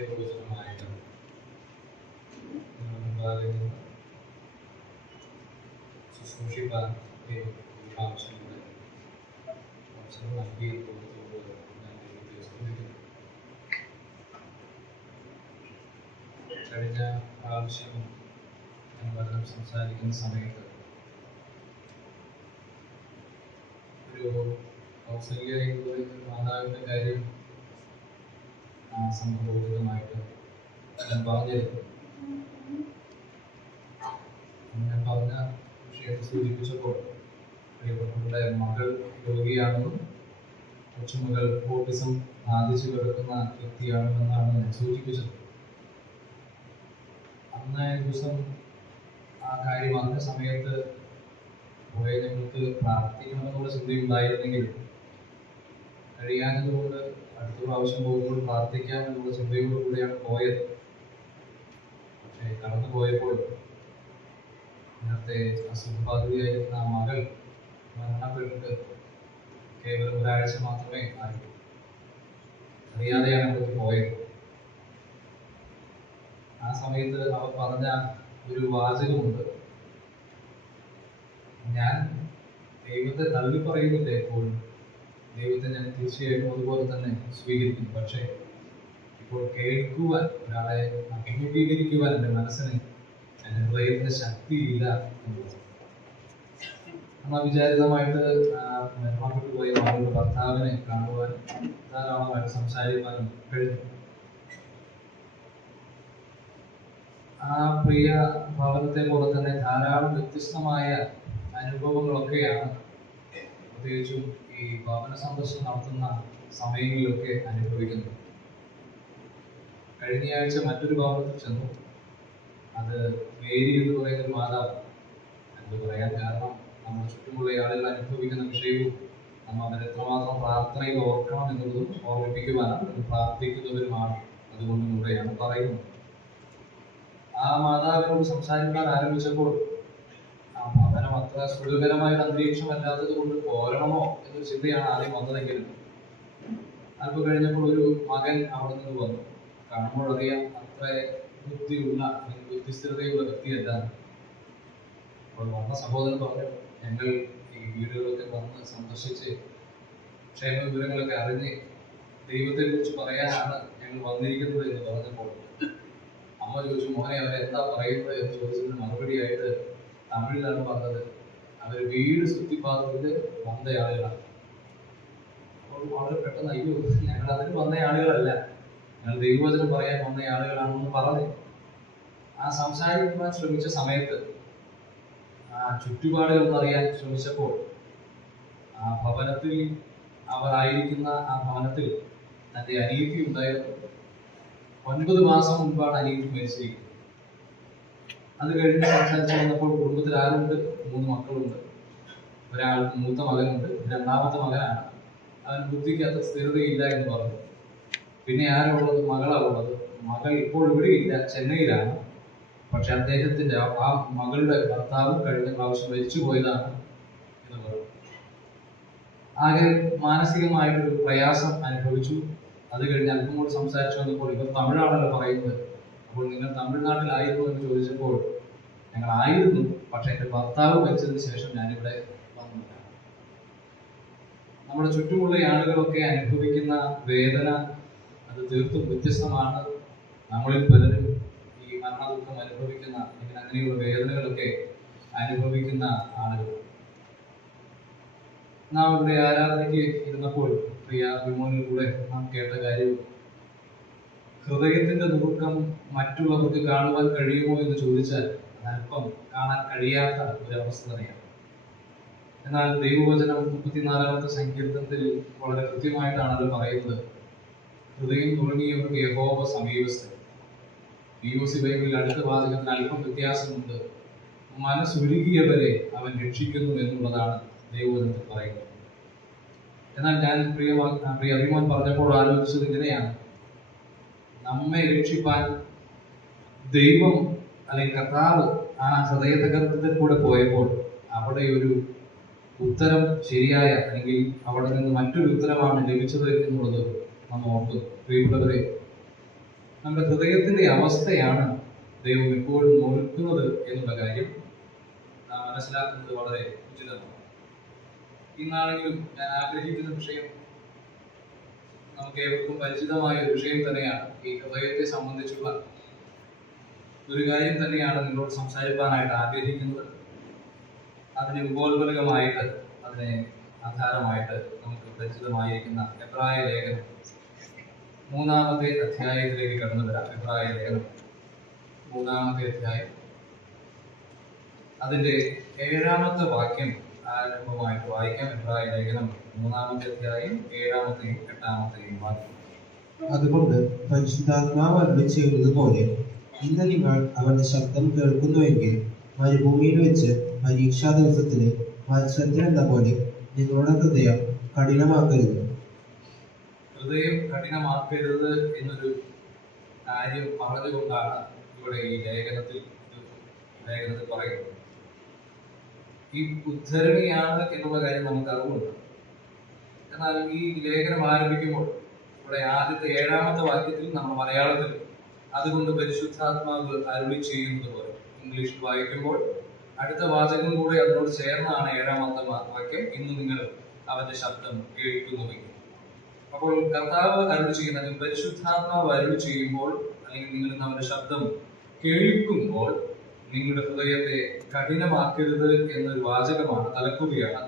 ദൈവവചനമായിട്ട് മുമ്പാകെ ശുശ്രൂഷിക്കാൻ ആവശ്യമുണ്ട് അവസരം നൽകി കൊടുത്തുകൊണ്ട് ഞാൻ ദൈവത്തെ സ്തുതിക്കുന്നു. കഴിഞ്ഞ പ്രാവശ്യം ഞാൻ വചനം സംസാരിക്കുന്ന സമയത്ത് ഒരു കൗസല്യ എന്ന് പറയുന്ന മാതാവിൻ്റെ കാര്യം സംഭവമായിട്ട് ഞാൻ പറഞ്ഞിരുന്നു. ഞാൻ പറഞ്ഞ വിഷയത്തെ സൂചിപ്പിച്ചപ്പോൾ പ്രിയപ്പെട്ടവരുടെ മകൾ രോഗിയാണെന്നും കൊച്ചുമകൾ ഓട്ടിസം ബാധിച്ചു കിടക്കുന്ന വ്യക്തിയാണെന്നാണ് ഞാൻ സൂചിപ്പിച്ചത്. അന്നേ ദിവസം ആ കാര്യം പറഞ്ഞ സമയത്ത് പോയ ഞങ്ങൾക്ക് പ്രാർത്ഥിക്കണമെന്നുള്ള ചിന്തയുണ്ടായിരുന്നെങ്കിലും കഴിയാഞ്ഞതുകൊണ്ട് അടുത്ത പ്രാവശ്യം പോകുമ്പോൾ പ്രാർത്ഥിക്കാമെന്നുള്ള ചിന്തയോടുകൂടിയാണ് പോയത്. പക്ഷേ കടന്നു പോയപ്പോൾ നേരത്തെ അസുഖബാധിതയായിരുന്ന ആ മകൾ മരണപ്പെട്ടിട്ട് കേവലം ഒരാഴ്ച മാത്രമേ ആയി. അറിയാതെയാണ് അവിടേക്ക് പോയത്. ആ സമയത്ത് അവർ പറഞ്ഞ ഒരു വാചകമുണ്ട്, ഞാൻ ദൈവത്തെ തള്ളി പറയുന്നില്ല എപ്പോഴും, ദൈവത്തെ ഞാൻ തീർച്ചയായിട്ടും അതുപോലെ തന്നെ സ്വീകരിക്കും. പക്ഷേ ഇപ്പോൾ കേൾക്കുവാൻ, ഒരാളെ അഭിമുഖീകരിക്കുവാൻ എൻ്റെ മനസ്സിന്, എൻ്റെ ഹൃദയത്തിന് ശക്തിയില്ല എന്നുള്ളത്. എന്നാൽ വിചാരിതമായിട്ട് മരണപ്പെട്ടു പോയ മകളുടെ ഭർത്താവിനെ കാണുവാൻ ധാരാളമായിട്ട് സംസാരിക്കാനും കഴിഞ്ഞു. ആ പ്രിയ ഭവനത്തെ പോലെ തന്നെ ധാരാളം വ്യത്യസ്തമായ അനുഭവങ്ങളൊക്കെയാണ് പ്രത്യേകിച്ചും ഈ ഭവന സന്ദർശനം നടത്തുന്ന സമയങ്ങളിലൊക്കെ അനുഭവിക്കുന്നത്. കഴിഞ്ഞയാഴ്ച മറ്റൊരു ഭവനത്തിൽ ചെന്നു. അത് മേരി എന്ന് പറയുന്ന ഒരു മാതാവ്. അത് പറയാൻ കാരണം നമ്മുടെ ചുറ്റുമുള്ള ആളുകൾ അനുഭവിക്കുന്ന വിഷയവും നമ്മൾ അവരെ എത്രമാത്രം പ്രാർത്ഥനയിൽ ഓർക്കണം എന്നുള്ളതും ഓർമ്മിപ്പിക്കുവാനാണ്. അത് പ്രാർത്ഥിക്കുന്നവരുമാണ്, അതുകൊണ്ട് കൂടെയാണ് പറയുന്നത്. ആ മാതാവിനോട് സംസാരിക്കാൻ ആരംഭിച്ചപ്പോൾ ആ ഭവനം അത്ര സുഖകരമായ അന്തരീക്ഷമല്ലാത്തത് കൊണ്ട് പോരണമോ എന്നൊരു ചിന്തയാണ് ആദ്യം വന്നതെങ്കിലും അല്പം കഴിഞ്ഞപ്പോൾ ഒരു മകൻ അവിടെ നിന്ന് വന്നു. കാണുമ്പോൾ അറിയാം അത്ര ബുദ്ധിയുള്ള അല്ലെങ്കിൽ ബുദ്ധിസ്ഥിരതയുള്ള വ്യക്തിയല്ല. അപ്പോൾ വന്ന സഹോദരൻ പറഞ്ഞു, ഞങ്ങൾ ഈ വീടുകളൊക്കെ വന്ന് സന്ദർശിച്ച് ക്ഷേമ വിവരങ്ങളൊക്കെ അറിഞ്ഞ് ദൈവത്തെ കുറിച്ച് പറയാനാണ് ഞങ്ങൾ വന്നിരിക്കുന്നത് എന്ന് പറഞ്ഞപ്പോൾ അമ്മ ചോദിച്ചു, മോനെ അവരെ എന്താ പറയുന്നത് എന്ന് ചോദിച്ചതിന് മറുപടിയായിട്ട് തമിഴിലാണ് പറഞ്ഞത്, അവർ വീട് സുത്തിപ്പാത്രത്തിൽ വന്ന ആളുകളാണ്. അപ്പോൾ വളരെ പെട്ടെന്ന്, അയ്യോ ഞങ്ങൾ അതിന് വന്ന ആളുകളല്ല, ഞങ്ങൾ ദൈവവചനം പറയാൻ വന്ന ആളുകളാണെന്ന് പറഞ്ഞു. ആ സംസാരിക്കുവാൻ ശ്രമിച്ച സമയത്ത് ആ ചുറ്റുപാടുകൾ എന്നറിയാൻ ശ്രമിച്ചപ്പോൾ ആ ഭവനത്തിൽ അവർ ആയിരിക്കുന്ന ആ ഭവനത്തിൽ തൻ്റെ അനിയത്തി ഉണ്ടായിരുന്നു. 9 മാസം മുൻപാണ് അനിയത്തി മരിച്ചിരിക്കുന്നത്. അത് കഴിഞ്ഞ് സംസാരിച്ച് വന്നപ്പോൾ കുടുംബത്തിൽ ആരുണ്ട്? 3 മക്കളുണ്ട്. ഒരാൾക്ക് മൂത്ത മകനുണ്ട്, രണ്ടാമത്തെ മകനാണ്. അവന് ബുദ്ധിക്ക് അത്ര സ്ഥിരതയില്ല എന്ന് പറഞ്ഞു. പിന്നെ ആരുള്ളത്? മകളാണുള്ളത്. മകൾ ഇപ്പോൾ ഇവിടെയില്ല, ചെന്നൈയിലാണ്. പക്ഷെ അദ്ദേഹത്തിന്റെ ആ മകളുടെ ഭർത്താവ് കഴിഞ്ഞ പ്രാവശ്യം മരിച്ചു പോയതാണ് എന്ന് പറഞ്ഞു. ആകെ മാനസികമായിട്ടൊരു പ്രയാസം അനുഭവിച്ചു. അത് കഴിഞ്ഞ് അല്പം കൂടി സംസാരിച്ചു വന്നപ്പോൾ ഇവർ തമിഴാണല്ലോ പറയുന്നത്, അപ്പോൾ നിങ്ങൾ തമിഴ്നാട്ടിലായിരുന്നു എന്ന് ചോദിച്ചപ്പോൾ ഞങ്ങളായിരുന്നു, പക്ഷെ എൻ്റെ ഭർത്താവ് മരിച്ചതിന് ശേഷം ഞാനിവിടെ വന്നില്ല. നമ്മുടെ ചുറ്റുമുള്ള ആളുകളൊക്കെ അനുഭവിക്കുന്ന വേദന അത് തീർത്തും വ്യത്യസ്തമാണ്. നമ്മളിൽ പലരും ഈ മരണദുഃഖം അനുഭവിക്കുന്ന അല്ലെങ്കിൽ അങ്ങനെയുള്ള വേദനകളൊക്കെ അനുഭവിക്കുന്ന ആളുകൾ. നാം ഇവിടെ ആരാധനയ്ക്ക് ഇരുന്നപ്പോൾ പ്രിയ വിമോനിലൂടെ നാം കേട്ട കാര്യവും, ഹൃദയത്തിന്റെ നുറുക്കം മറ്റുള്ളവർക്ക് കാണുവാൻ കഴിയുമോ എന്ന് ചോദിച്ചാൽ അല്പം കാണാൻ കഴിയാത്ത ഒരവസ്ഥ തന്നെയാണ്. എന്നാൽ ദൈവവചനം 34-ാമത്തെ സങ്കീർത്തനത്തിൽ വളരെ കൃത്യമായിട്ടാണ് അത് പറയുന്നത്, ഹൃദയം നുറുങ്ങിയവർക്ക് യഹോവ സമീപസ്ഥൻ. POC ബൈബിളിൽ അടുത്ത വാചകത്തിന് അല്പം വ്യത്യാസമുണ്ട്, മനസ്സുരുകിയവരെ അവൻ രക്ഷിക്കുന്നു എന്നുള്ളതാണ് ദൈവവചനത്തിൽ പറയുന്നത്. എന്നാൽ ഞാൻ പ്രിയ അഭിമാൻ പറഞ്ഞപ്പോൾ ആലോചിച്ചത് ഇങ്ങനെയാണ്, നമ്മെ രക്ഷിപ്പാൻ ദൈവം അല്ലെങ്കിൽ കർത്താവ് ആ ഹൃദയതകർക്കത്തിൽ കൂടെ പോയപ്പോൾ അവിടെ ഒരു ഉത്തരം ശരിയായ അല്ലെങ്കിൽ അവിടെ നിന്ന് മറ്റൊരു ഉത്തരമാണ് ലഭിച്ചത് എന്നുള്ളത് നമ്മൾ ഓർക്കുന്നു. പ്രിയപ്പെട്ടവരെ, നമ്മുടെ ഹൃദയത്തിന്റെ അവസ്ഥയാണ് ദൈവം എപ്പോഴും നോക്കുന്നത് എന്നുള്ള കാര്യം നാം മനസ്സിലാക്കുന്നത് വളരെ ഉചിതമാണ്. ഇന്നാണെങ്കിലും ഞാൻ ആഗ്രഹിക്കുന്ന വിഷയം നമുക്ക് ഏവർക്കും പരിചിതമായ ഒരു വിഷയം തന്നെയാണ്. ഈ ഹൃദയത്തെ സംബന്ധിച്ചുള്ള ഒരു കാര്യം തന്നെയാണ് നിങ്ങളോട് സംസാരിക്കാനായിട്ട് ആഗ്രഹിക്കുന്നത്. അതിന് ഉപോത്ബലകമായിട്ട്, അതിനെ ആധാരമായിട്ട് നമുക്ക് പരിചിതമായിരിക്കുന്ന എബ്രായ ലേഖനം 3-ാമത്തെ അധ്യായത്തിലേക്ക് കടന്നു വരാം. എബ്രായ ലേഖനം 3-ാമത്തെ അധ്യായം, അതിന്റെ 7-ാമത്തെ വാക്യം ആരംഭമായിട്ട് വായിക്കാം. എബ്രായ ലേഖനം 3-ാമത്തെ അധ്യായം 7-ാമത്തെയും 8-ാമത്തെയും വാക്യം. അതുകൊണ്ട് പരിശുദ്ധാത്മാവ് അരുളി ചെയ്യുന്നത് പോലെ ഇന്ന് നിങ്ങൾ അവന്റെ ശബ്ദം കേൾക്കുന്നുവെങ്കിൽ മരുഭൂമിയിൽ വെച്ച് പരീക്ഷാ ദിവസത്തിലെ മത്സരത്തിനെന്ന പോലെ നിങ്ങളുടെ ഹൃദയം കഠിനമാക്കരുത്. ഹൃദയം കഠിനമാക്കരുത് എന്നൊരു കാര്യം പറഞ്ഞുകൊണ്ടാണ് ഇവിടെ ഈ ലേഖനത്തിൽ പറയുന്നത്. ഈ ഉദ്ധരണിയാണ് എന്നുള്ള കാര്യം നമുക്ക് അറിവുണ്ട്. എന്നാൽ ഈ ലേഖനം ആരംഭിക്കുമ്പോൾ ഇവിടെ ആദ്യത്തെ 7-ാമത്തെ വാക്യത്തിൽ നമ്മൾ മലയാളത്തിൽ അതുകൊണ്ട് പരിശുദ്ധാത്മാവ് അരുളി ചെയ്യുന്നത് പോലെ ഇംഗ്ലീഷിൽ വായിക്കുമ്പോൾ അടുത്ത വാചകം കൂടെ അതിനോട് ചേർന്നാണ് 7-ാമത്തെ വാക്യം, ഇന്ന് നിങ്ങൾ അവന്റെ ശബ്ദം കേൾക്കുന്നുവെങ്കിൽ. അപ്പോൾ കർത്താവ് അരുളി ചെയ്യുന്ന, പരിശുദ്ധാത്മാവ് അരുളി ചെയ്യുമ്പോൾ, അല്ലെങ്കിൽ നിങ്ങൾ അവന്റെ ശബ്ദം കേൾക്കുമ്പോൾ നിങ്ങളുടെ ഹൃദയത്തെ കഠിനമാക്കരുത് എന്നൊരു വാചകമാണ്, തലക്കുകയാണ്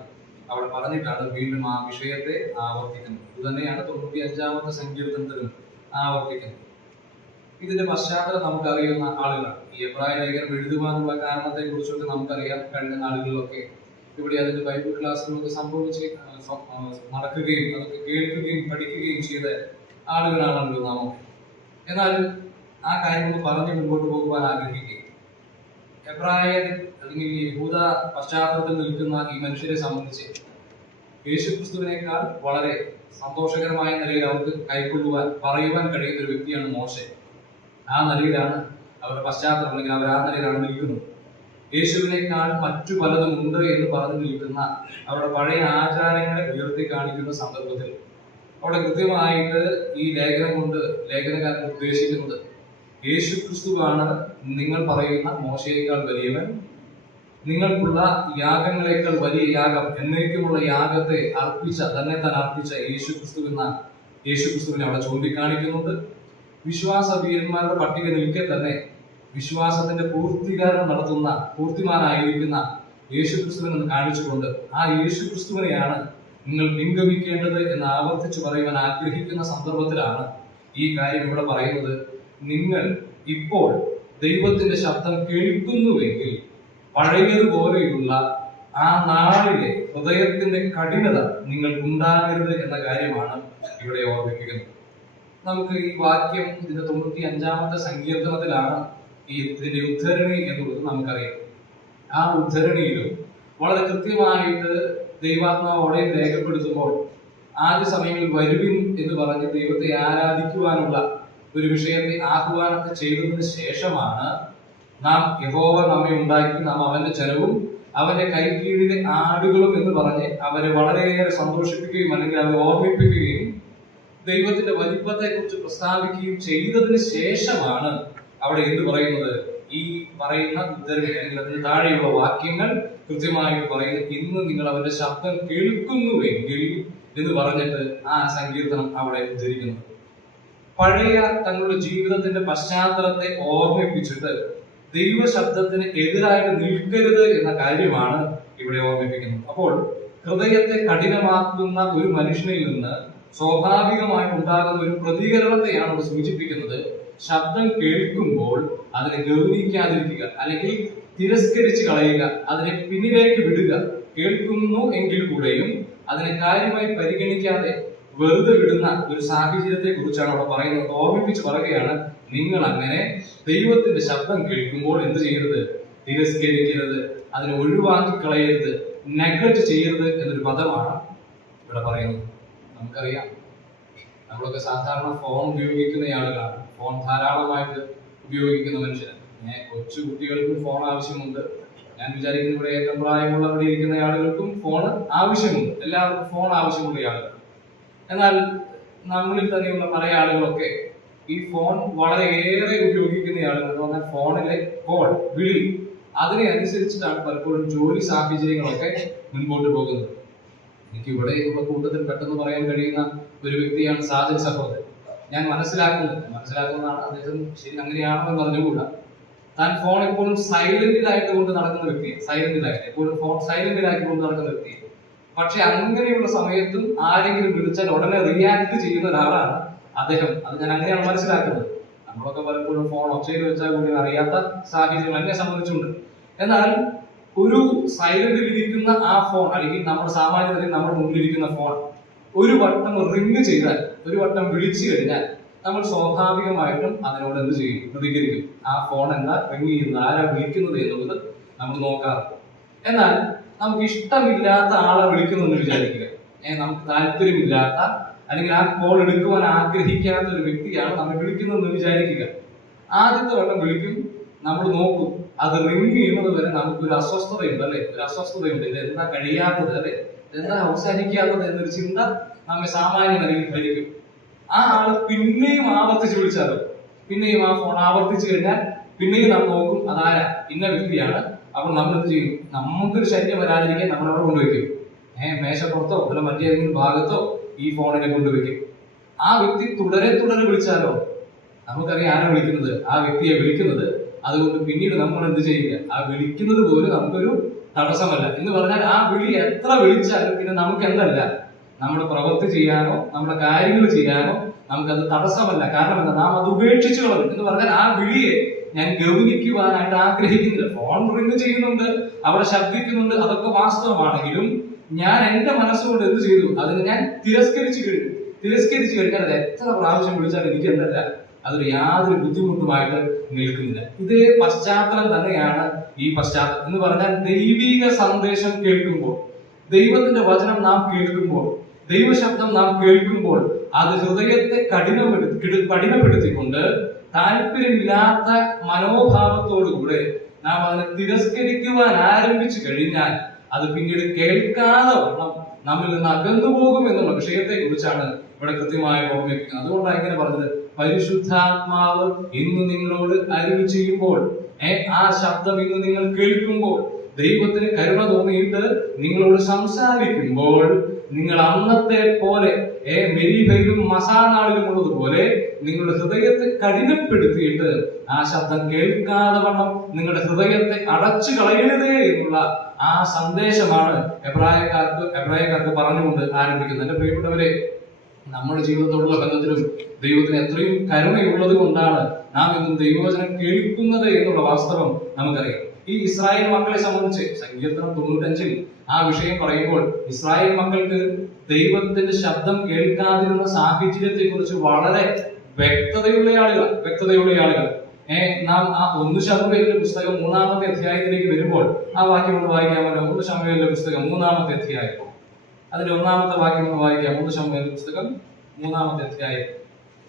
അവിടെ പറഞ്ഞിട്ടാണ് വീണ്ടും ആ വിഷയത്തെ ആവർത്തിക്കുന്നത്. ഇത് തന്നെയാണ് 95-ാമത്തെ സങ്കീർത്തനത്തിലും ആവർത്തിക്കുന്നത്. ഇതിന്റെ പശ്ചാത്തലം നമുക്കറിയുന്ന ആളുകളാണ്. ഈ എബ്രായ ലേഖനം എഴുതുവാനുള്ള കാരണത്തെ കുറിച്ചൊക്കെ നമുക്കറിയാം. കഴിഞ്ഞ നാളുകളിലൊക്കെ ഇവിടെ അതിന്റെ ബൈബിൾ ക്ലാസ്സുകളൊക്കെ സംഭവിച്ച് നടക്കുകയും അതൊക്കെ കേൾക്കുകയും പഠിക്കുകയും ചെയ്ത ആളുകളാണല്ലോ നാം. എന്നാൽ ആ കാര്യങ്ങൾ പറഞ്ഞ് മുമ്പോട്ട് പോകുവാൻ ആഗ്രഹിക്കുകയും എബ്രായ അല്ലെങ്കിൽ യഹൂദ പശ്ചാത്തലത്തിൽ നിൽക്കുന്ന ഈ മനുഷ്യരെ സംബന്ധിച്ച് യേശുക്രിസ്തുവിനേക്കാൾ വളരെ സന്തോഷകരമായ നിലയിൽ അവർക്ക് കൈക്കൊള്ളുവാൻ, പറയുവാൻ കഴിയുന്ന ഒരു വ്യക്തിയാണ് മോശെ. ആ നിലയിലാണ് അവരുടെ പശ്ചാത്തലം, അല്ലെങ്കിൽ അവർ ആ നിലയിലാണ് നിൽക്കുന്നത്. യേശുവിനേക്കാൾ മറ്റു പലതും ഉണ്ട് എന്ന് പറഞ്ഞു നിൽക്കുന്ന അവരുടെ പഴയ ആചാരങ്ങളെ ഉയർത്തി കാണിക്കുന്ന സന്ദർഭത്തിൽ അവിടെ കൃത്യമായിട്ട് ഈ ലേഖനം കൊണ്ട് ലേഖനകാരൻ ഉദ്ദേശിക്കുന്നത് യേശുക്രിസ്തുവാണ് നിങ്ങൾ പറയുന്ന മോശയേക്കാൾ വലിയവൻ, നിങ്ങൾക്കുള്ള യാഗങ്ങളേക്കാൾ വലിയ യാഗം, എന്നേക്കുമുള്ള യാഗത്തെ തന്നെ അർപ്പിച്ച യേശുക്രിസ്തുവിനെ അവിടെ ചൂണ്ടിക്കാണിക്കുന്നുണ്ട്. വിശ്വാസ വീരന്മാരുടെ പട്ടിക നിൽക്കെ തന്നെ വിശ്വാസത്തിന്റെ പൂർത്തിമാനായിരിക്കുന്ന യേശുക്രിസ്തുവിനെ കാണിച്ചുകൊണ്ട് ആ യേശുക്രിസ്തുവിനെയാണ് നിങ്ങൾ പിൻഗമിക്കേണ്ടത് എന്ന് ആവർത്തിച്ചു പറയുവാൻ ആഗ്രഹിക്കുന്ന സന്ദർഭത്തിലാണ് ഈ കാര്യം ഇവിടെ പറയുന്നത്. നിങ്ങൾ ഇപ്പോൾ ദൈവത്തിന്റെ ശബ്ദം കേൾക്കുന്നുവെങ്കിൽ പഴയതുപോലെയുള്ള ആ നാളിലെ ഹൃദയത്തിന്റെ കഠിനത നിങ്ങൾക്കുണ്ടാകരുത് എന്ന കാര്യമാണ് ഇവിടെ ഓർമ്മിപ്പിക്കുന്നത്. നമുക്ക് ഈ വാക്യം ഇതിന്റെ 95-ാമത്തെ സങ്കീർത്തനത്തിലാണ് ഇതിന്റെ ഉദ്ധരണി എന്നുള്ളത് നമുക്കറിയാം. ആ ഉദ്ധരണിയിലും വളരെ കൃത്യമായിട്ട് ദൈവാത്മാവോടെ രേഖപ്പെടുത്തുമ്പോൾ ആദ്യ സമയങ്ങളിൽ വരുവിൻ എന്ന് പറഞ്ഞ് ദൈവത്തെ ആരാധിക്കുവാനുള്ള ഒരു വിഷയത്തെ ആഹ്വാനത്തെ ചെയ്തതിന് ശേഷമാണ് നാം യഹോവ നമ്മെ ഉണ്ടാക്കി, നാം അവന്റെ ജനവും അവന്റെ കൈക്കീഴിലെ ആടുകളും എന്ന് പറഞ്ഞ് അവരെ വളരെയേറെ സന്തോഷിപ്പിക്കുകയും അല്ലെങ്കിൽ അവരെ ഓർമ്മിപ്പിക്കുകയും ദൈവത്തിന്റെ വലിപ്പത്തെ കുറിച്ച് പ്രസ്താവിക്കുകയും ചെയ്തതിന് ശേഷമാണ് അവിടെ എന്ത് പറയുന്നത്, ഈ പറയുന്ന ഉദ്ധരണി അല്ലെങ്കിൽ അതിന് താഴെയുള്ള വാക്യങ്ങൾ കൃത്യമായിട്ട് പറയുന്നത് ഇന്ന് നിങ്ങൾ അവന്റെ ശബ്ദം കേൾക്കുന്നുവെങ്കിൽ എന്ന് പറഞ്ഞിട്ട് ആ സങ്കീർത്തനം അവിടെ ഉദ്ധരിക്കുന്നു. പഴയ തങ്ങളുടെ ജീവിതത്തിന്റെ പശ്ചാത്തലത്തെ ഓർമ്മിപ്പിച്ചിട്ട് ദൈവശബ്ദത്തിന് എതിരായിട്ട് നിൽക്കരുത് എന്ന കാര്യമാണ് ഇവിടെ ഓർമ്മിപ്പിക്കുന്നത്. അപ്പോൾ ഹൃദയത്തെ കഠിനമാക്കുന്ന ഒരു മനുഷ്യനിൽ നിന്ന് സ്വാഭാവികമായിട്ട് ഉണ്ടാകുന്ന ഒരു പ്രതികരണത്തെയാണ് ഇവിടെ സൂചിപ്പിക്കുന്നത്. ശബ്ദം കേൾക്കുമ്പോൾ അതിനെ ഗൗനിക്കാതിരിക്കുക, അല്ലെങ്കിൽ തിരസ്കരിച്ച് കളയുക, അതിനെ പിന്നിലേക്ക് വിടുക. കേൾക്കുന്നു എങ്കിൽ കൂടെയും അതിനെ കാര്യമായി പരിഗണിക്കാതെ വെറുതെ വിടുന്ന ഒരു സാഹചര്യത്തെ കുറിച്ചാണ് അവിടെ പറയുന്നത്. ഓർമ്മിപ്പിച്ച് പറയുകയാണ്, നിങ്ങൾ അങ്ങനെ ദൈവത്തിന്റെ ശബ്ദം കേൾക്കുമ്പോൾ എന്ത് ചെയ്യരുത്, തിരസ്കരിക്കരുത്, അതിനെ ഒഴിവാക്കി കളയരുത്, നെഗ്ലക്ട് ചെയ്യരുത് എന്നൊരു പദമാണ് ഇവിടെ പറയുന്നത്. നമുക്കറിയാം, നമ്മളൊക്കെ സാധാരണ ഫോൺ ഉപയോഗിക്കുന്ന ആളുകളാണ്. ഫോൺ ധാരാളമായിട്ട് ഉപയോഗിക്കുന്ന മനുഷ്യരാണ്. കൊച്ചു കുട്ടികൾക്കും ഫോൺ ആവശ്യമുണ്ട്. ഞാൻ വിചാരിക്കുന്ന ഇവിടെ ഏറ്റവും പ്രായമുള്ളവരുടെ ഇരിക്കുന്ന ആളുകൾക്കും ഫോൺ ആവശ്യമുണ്ട്. എല്ലാവർക്കും ഫോൺ ആവശ്യമുള്ള ആളുകൾ. എന്നാൽ നമ്മളിൽ തന്നെയുള്ള പല ആളുകളൊക്കെ ഈ ഫോൺ വളരെയേറെ ഉപയോഗിക്കുന്ന ആളുകൾ എന്ന് പറഞ്ഞാൽ ഫോണിലെ കോൾ വിളി അതിനെ അനുസരിച്ചിട്ടാണ് പലപ്പോഴും ജോലി സാഹചര്യങ്ങളൊക്കെ മുൻപോട്ട് പോകുന്നത്. എനിക്ക് ഇവിടെ കൂട്ടത്തിൽ പെട്ടെന്ന് പറയാൻ കഴിയുന്ന ഒരു വ്യക്തിയാണ് സാജൻ സഹോദരൻ. ഞാൻ മനസ്സിലാക്കുന്നതാണ് അദ്ദേഹം ശരി അങ്ങനെയാണോ എന്ന് അറിഞ്ഞുകൂടാ. താൻ ഫോൺ എപ്പോഴും സൈലന്റിലായിട്ട് കൊണ്ട് നടക്കുന്ന വ്യക്തിയാണ്. എപ്പോഴും ഫോൺ സൈലന്റിലാക്കി കൊണ്ട് നടക്കുന്ന വ്യക്തിയാണ്. പക്ഷെ അങ്ങനെയുള്ള സമയത്തും ആരെങ്കിലും വിളിച്ചാൽ ഉടനെ റിയാക്ട് ചെയ്യുന്ന ഒരാളാണ് അദ്ദേഹം. അത് ഞാൻ അങ്ങനെയാണ് മനസ്സിലാക്കുന്നത്. നമ്മളൊക്കെ പലപ്പോഴും ഫോൺ ഒച്ചയിൽ വെച്ചാൽ കൂടി അറിയാത്ത സാഹചര്യങ്ങൾ എന്നെ സംബന്ധിച്ചുണ്ട്. എന്നാൽ ഒരു സൈലന്റിൽ ഇരിക്കുന്ന ആ ഫോൺ, അല്ലെങ്കിൽ നമ്മുടെ സാമാന്യതയിൽ നമ്മുടെ മുമ്പിലിരിക്കുന്ന ഫോൺ ഒരു വട്ടം റിങ് ചെയ്താൽ, ഒരു വട്ടം വിളിച്ചു കഴിഞ്ഞാൽ നമ്മൾ സ്വാഭാവികമായിട്ടും അതിനോട് എന്ത് ചെയ്യും? പ്രതികരിക്കും. ആ ഫോൺ എന്താ റിങ് ചെയ്യുന്നത്, ആരാ വിളിക്കുന്നത് എന്നുള്ളത് നമ്മൾ നോക്കാറുണ്ട്. എന്നാൽ നമുക്ക് ഇഷ്ടമില്ലാത്ത ആളെ വിളിക്കുന്നു എന്ന് വിചാരിക്കുക. നമുക്ക് താല്പര്യമില്ലാത്ത അല്ലെങ്കിൽ ആ കോൾ എടുക്കുവാൻ ആഗ്രഹിക്കാത്ത ഒരു വ്യക്തിയാണ് നമ്മൾ വിളിക്കുന്നതെന്ന് വിചാരിക്കുക. ആദ്യത്തെ വട്ടം വിളിക്കും, നമ്മൾ നോക്കും, അത് റിങ് ചെയ്യുന്നത് വരെ നമുക്കൊരു അസ്വസ്ഥതയുണ്ട് അല്ലെ? ഒരു അസ്വസ്ഥതയുണ്ട്. ഇത് എന്താ കഴിയാത്തത് അല്ലെ? എന്താ അവസാനിക്കാത്തത് എന്നൊരു ചിന്ത നമ്മെ സാമാന്യ നിലയിൽ ഭരിക്കും. ആ ആള് പിന്നെയും ആവർത്തിച്ച് വിളിച്ചാലോ, പിന്നെയും ആ ഫോൺ ആവർത്തിച്ചു കഴിഞ്ഞാൽ പിന്നെയും നമ്മൾ നോക്കും, അതാരാ? ഇന്ന വ്യക്തിയാണ്. അപ്പോൾ നമ്മൾ എന്ത് ചെയ്യും? നമുക്കൊരു ശല്യം വരാതിരിക്കാൻ നമ്മൾ അവിടെ കൊണ്ടുവയ്ക്കും. മേശപ്പുറത്തോ അല്ല മറ്റേതെങ്കിലും ഭാഗത്തോ ഈ ഫോണിനെ കൊണ്ടുവയ്ക്കും. ആ വ്യക്തി തുടരെ വിളിച്ചാലോ, നമുക്കറിയാം ആരാ വിളിക്കുന്നത്, ആ വ്യക്തിയെ വിളിക്കുന്നത്. അതുകൊണ്ട് പിന്നീട് നമ്മൾ എന്ത് ചെയ്യില്ല, ആ വിളിക്കുന്നത് പോലും നമുക്കൊരു തടസ്സമല്ല. എന്ന് പറഞ്ഞാൽ ആ വിളി എത്ര വിളിച്ചാലും പിന്നെ നമുക്ക് എന്തല്ല, നമ്മുടെ പ്രവൃത്തി ചെയ്യാനോ നമ്മുടെ കാര്യങ്ങൾ ചെയ്യാനോ നമുക്കത് തടസ്സമല്ല. കാരണം എന്താ? നാം അത് ഉപേക്ഷിച്ചു കളഞ്ഞു. എന്ന് പറഞ്ഞാൽ ആ വിളിയെ ഞാൻ ഗൗനിക്കുവാനായിട്ട് ആഗ്രഹിക്കുന്നില്ല. ഫോൺ റിങ് ചെയ്യുന്നുണ്ട്, അവിടെ ശബ്ദിക്കുന്നുണ്ട്, അതൊക്കെ വാസ്തവമാണെങ്കിലും ഞാൻ എന്റെ മനസ്സുകൊണ്ട് എന്ത് ചെയ്തു? അതിന് ഞാൻ തിരസ്കരിച്ചു കഴിഞ്ഞാൽ അത് എത്ര പ്രാവശ്യം വിളിച്ചാൽ എനിക്ക് എന്തല്ല, അതൊരു യാതൊരു ബുദ്ധിമുട്ടുമായിട്ട് നിൽക്കുന്നില്ല. ഇതേ പശ്ചാത്തലം തന്നെയാണ് ഈ പശ്ചാത്തലം എന്ന് പറഞ്ഞാൽ ദൈവിക സന്ദേശം കേൾക്കുമ്പോൾ, ദൈവത്തിന്റെ വചനം നാം കേൾക്കുമ്പോൾ, ദൈവശബ്ദം നാം കേൾക്കുമ്പോൾ അത് ഹൃദയത്തെ കഠിനപ്പെടുത്തിക്കൊണ്ട് താല്പര്യമില്ലാത്ത മനോഭാവത്തോടുകൂടെ നാം അതിനെ തിരസ്കരിക്കുവാൻ ആരംഭിച്ചു കഴിഞ്ഞാൽ അത് പിന്നീട് കേൾക്കാതെ വണ്ണം നമ്മിൽ നിന്ന് അകന്നു പോകും എന്നുള്ള വിഷയത്തെ കുറിച്ചാണ് ഇവിടെ കൃത്യമായി ഓർമ്മിപ്പിക്കുന്നത്. അതുകൊണ്ടാണ് ഇങ്ങനെ പറഞ്ഞത്, പരിശുദ്ധാത്മാവ് ഇന്ന് നിങ്ങളോട് അരുളി ചെയ്യുമ്പോൾ, ആ ശബ്ദം ഇന്ന് നിങ്ങൾ കേൾക്കുമ്പോൾ, ദൈവത്തിന് കരുണ തോന്നിയിട്ട് നിങ്ങളോട് സംസാരിക്കുമ്പോൾ നിങ്ങൾ അന്നത്തെ പോലെ മെരീബയിലും മസാനാളിലും ഉള്ളതുപോലെ നിങ്ങളുടെ ഹൃദയത്തെ കഠിനപ്പെടുത്തിയിട്ട് ആ ശബ്ദം കേൾക്കാതെ വണ്ണം നിങ്ങളുടെ ഹൃദയത്തെ അടച്ചു കളയരുതേ എന്നുള്ള ആ സന്ദേശമാണ് എബ്രായക്കാർക്ക് പറഞ്ഞുകൊണ്ട് ആരംഭിക്കുന്നത്. എന്റെ പ്രിയപ്പെട്ടവരെ, നമ്മുടെ ജീവിതത്തോടുള്ള ബന്ധത്തിലും ദൈവത്തിന് എത്രയും കരുണയുള്ളത് കൊണ്ടാണ് നാം ഇന്നും ദൈവവചനം കേൾക്കുന്നത് എന്നുള്ള വാസ്തവം നമുക്കറിയാം. ഈ ഇസ്രായേൽ മക്കളെ സംബന്ധിച്ച് സങ്കീർത്തനം 95 ആ വിഷയം പറയുമ്പോൾ ഇസ്രായേൽ മക്കൾക്ക് ദൈവത്തിന്റെ ശബ്ദം കേൾക്കാതിരുന്ന സാഹചര്യത്തെ കുറിച്ച് വളരെ വ്യക്തതയുള്ള ആളുകൾ നാം ആ 1 ശമൂവേലിന്റെ പുസ്തകം 3-ാമത്തെ അധ്യായത്തിലേക്ക് വരുമ്പോൾ ആ വാക്യം ഒന്ന് വായിക്കാമല്ലോ. 1 ശമൂവേലിന്റെ പുസ്തകം 3-ാമത്തെ അധ്യായം, അതിന്റെ 1-ാമത്തെ വാക്യം ഒന്ന് വായിക്കാം. 1 ശമൂവേലിന്റെ പുസ്തകം 3-ാമത്തെ അധ്യായം.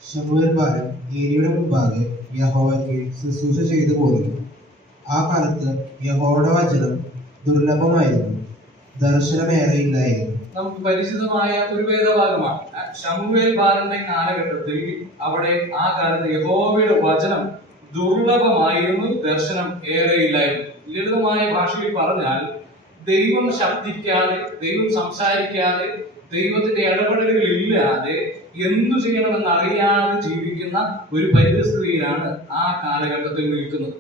ശമൂവേൽ ബാലൻ ഏലിയുടെ മുമ്പാകെ യഹോവയ്ക്ക് ശുശ്രൂഷ ചെയ്തു പോന്നു. ആ കാലത്ത് യഹോവയുടെ വചനം ദുർലഭമായിരുന്നു, ദർശനമേറെയില്ലായിരുന്നു. നമുക്ക് പരിചിതമായ ഒരു വേദഭാഗമാണ്. ശമൂവേൽ ബാലന്റെ കാലഘട്ടത്തിൽ അവിടെ ആ കാലത്ത് യഹോവയുടെ വചനം ദുർലഭമായിരുന്നു, ദർശനം ഏറെയില്ലായിരുന്നു. ലളിതമായ ഭാഷയിൽ പറഞ്ഞാൽ ദൈവം ശബ്ദിക്കാതെ, ദൈവം സംസാരിക്കാതെ, ദൈവത്തിന്റെ ഇടപെടലുകൾ ഇല്ലാതെ എന്തു ചെയ്യണമെന്ന് അറിയാതെ ജീവിക്കുന്ന ഒരു പരിസ്ഥിതിയിലാണ് ആ കാലഘട്ടത്തിൽ നിൽക്കുന്നത്.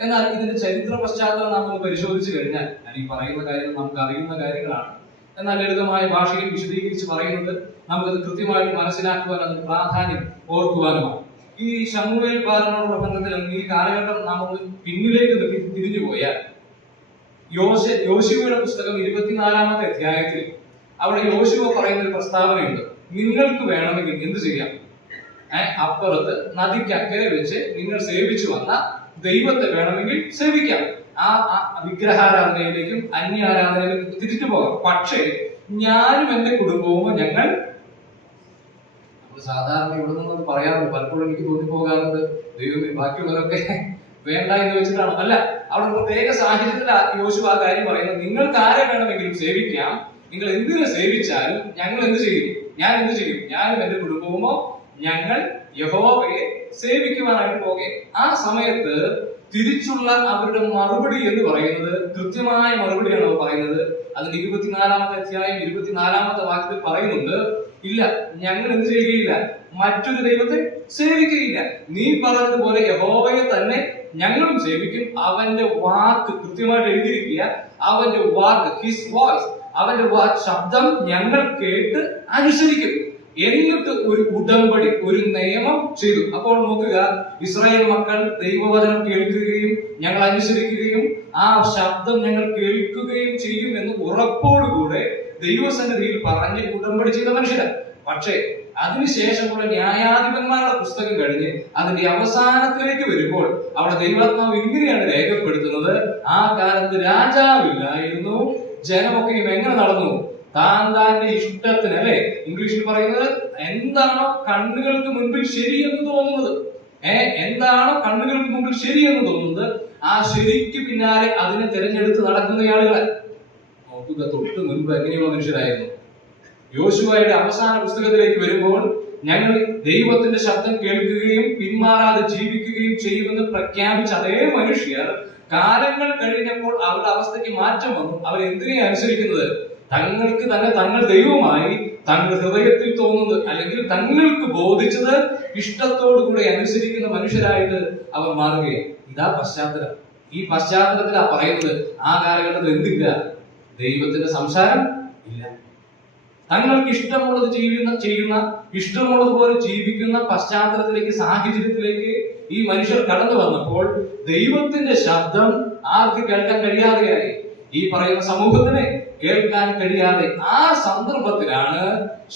എന്നാൽ ഇതിന്റെ ചരിത്ര പശ്ചാത്തലം നാം ഒന്ന് പരിശോധിച്ചു കഴിഞ്ഞാൽ, ഞാൻ ഈ പറയുന്ന കാര്യങ്ങൾ നമുക്ക് അറിയുന്ന കാര്യങ്ങളാണ്, എന്നാൽ ലളിതമായ ഭാഷയിൽ വിശദീകരിച്ച് പറയുന്നത് നമുക്കത് കൃത്യമായിട്ട് മനസ്സിലാക്കുവാൻ, അതിന് പ്രാധാന്യം ഓർക്കുവാനുമാണ്. ഈ ശമൂവേൽ ബാലനോടുള്ള ബന്ധത്തിൽ ഈ കാലഘട്ടം നാം പിന്നിലേക്ക് തിരിഞ്ഞു പോയാൽ യോശുവയുടെ പുസ്തകം 24-ാമത്തെ അധ്യായത്തിൽ അവിടെ യോശുവ പറയുന്ന ഒരു പ്രസ്താവനയുണ്ട്. നിങ്ങൾക്ക് വേണമെങ്കിൽ എന്ത് ചെയ്യാം? അപ്പുറത്ത് നദിക്കക്കരെ വെച്ച് നിങ്ങൾ സേവിച്ചു വന്ന ദൈവത്തെ വേണമെങ്കിൽ സേവിക്കാം. ആ വിഗ്രഹാരാധനയിലേക്കും അന്യാരാധനയിലേക്കും തിരിച്ചു പോകാം. പക്ഷേ ഞാനും എന്റെ കുടുംബവും ഞങ്ങൾ സാധാരണ ഇവിടെ നിന്ന് പറയാറുണ്ട്, പലപ്പോഴും എനിക്ക് തോന്നിപ്പോകാറുണ്ട്, ദൈവമേ ബാക്കിയുള്ളവരൊക്കെ വേണ്ട എന്ന് വെച്ചിട്ടാണ്. അല്ല, അവിടെ പ്രത്യേക സാഹചര്യത്തിൽ യോശുവ ആ കാര്യം പറയുന്നത്, നിങ്ങൾക്ക് ആരെ വേണമെങ്കിലും സേവിക്കാം, നിങ്ങൾ എന്തിനെ സേവിച്ചാലും ഞങ്ങൾ എന്ത് ചെയ്യും? ഞാൻ എന്ത് ചെയ്യും? ഞാനും എന്റെ കുടുംബവുമോ ഞങ്ങൾ യഹോവയെ സേവിക്കുവാനായിട്ട് പോകെ. ആ സമയത്ത് തിരിച്ചുള്ള അവരുടെ മറുപടി എന്ന് പറയുന്നത് കൃത്യമായ മറുപടിയാണ് അവർ പറയുന്നത്. അതിന്റെ 24-ാമത്തെ അധ്യായം 24-ാമത്തെ വാക്യത്തിൽ പറയുന്നുണ്ട്, ഇല്ല, ഞങ്ങൾ എന്ത് ചെയ്യുകയില്ല, മറ്റൊരു ദൈവത്തെ സേവിക്കുകയില്ല. നീ പറഞ്ഞതുപോലെ യഹോവയെ തന്നെ ഞങ്ങളും സേവിക്കും. അവന്റെ വാക്ക് കൃത്യമായിട്ട് എഴുതിയിരിക്കുക. അവന്റെ വാക്ക്, ഹിസ് വോയിസ്, അവന്റെ ശബ്ദം ഞങ്ങൾ കേട്ട് അനുസരിക്കും. എന്നിട്ട് ഒരു ഉടമ്പടി, ഒരു നിയമം ചെയ്തു. അപ്പോൾ നോക്കുക, ഇസ്രായേൽ മക്കൾ ദൈവവചനം കേൾക്കുകയും ഞങ്ങൾ അനുസരിക്കുകയും ആ ശബ്ദം ഞങ്ങൾ കേൾക്കുകയും ചെയ്യും എന്ന് ഉറപ്പോടുകൂടെ ദൈവസന്നിധിയിൽ പറഞ്ഞ് ഉടമ്പടി ചെയ്ത മനുഷ്യരാണ്. പക്ഷേ അതിനുശേഷമുള്ള ന്യായാധിപന്മാരുടെ പുസ്തകം കഴിഞ്ഞ് അതിന്റെ അവസാനത്തിലേക്ക് വരുമ്പോൾ അവിടെ ദൈവാത്മാവ് ഇങ്ങനെയാണ് രേഖപ്പെടുത്തുന്നത്, ആ കാലത്ത് രാജാവില്ലായിരുന്നു, ജനമൊക്കെയും എങ്ങനെ നടന്നു, താന്റെ ഇഷ്ടത്തിന്, അല്ലെ, ഇംഗ്ലീഷിൽ പറയുന്നത് എന്താണോ കണ്ണുകൾക്ക് മുൻപിൽ ശരിയെന്ന് തോന്നുന്നത്, എന്താണോ കണ്ണുകൾക്ക് മുമ്പിൽ ശരിയെന്ന് തോന്നുന്നത്, ആ ശരിക്ക് പിന്നാലെ അതിനെ തിരഞ്ഞെടുത്ത് നടക്കുന്ന ആളുകളെ നോക്കുക. തൊട്ട് മുൻപ് എങ്ങനെയുള്ള മനുഷ്യരായിരുന്നു. യോശുവയുടെ അവസാന പുസ്തകത്തിലേക്ക് വരുമ്പോൾ ഞങ്ങൾ ദൈവത്തിന്റെ ശബ്ദം കേൾക്കുകയും പിന്മാറാതെ ജീവിക്കുകയും ചെയ്യുമെന്ന് പ്രഖ്യാപിച്ച അതേ മനുഷ്യർ കാലങ്ങൾ കഴിഞ്ഞപ്പോൾ അവരുടെ അവസ്ഥയ്ക്ക് മാറ്റം വന്നു. അവർ എന്തിനെ അനുസരിക്കുന്നത്? തങ്ങൾക്ക് തന്നെ തങ്ങൾ ദൈവമായി തങ്ങളുടെ ഹൃദയത്തിൽ തോന്നുന്നത് അല്ലെങ്കിൽ തങ്ങൾക്ക് ബോധിച്ചത് ഇഷ്ടത്തോടുകൂടെ അനുസരിക്കുന്ന മനുഷ്യരായിട്ട് അവർ മാറുകയാണ്. ഇതാ പശ്ചാത്തലം. ഈ പശ്ചാത്തലത്തിലാ പറയുന്നത്, ആ കാലഘട്ടത്തിൽ എന്തില്ല, ദൈവത്തിന്റെ സംസാരം ഇല്ല. തങ്ങൾക്ക് ഇഷ്ടമുള്ളത് ചെയ്യുന്ന ഇഷ്ടമുള്ളതുപോലെ ജീവിക്കുന്ന പശ്ചാത്തലത്തിലേക്ക്, സാഹചര്യത്തിലേക്ക് ഈ മനുഷ്യർ കടന്നു വന്നപ്പോൾ ദൈവത്തിന്റെ ശബ്ദം ആർക്ക് കേൾക്കാൻ കഴിയാതെയായി? ഈ പറയുന്ന സമൂഹത്തിന് കേൾക്കാൻ കഴിയാതെ. ആ സന്ദർഭത്തിലാണ്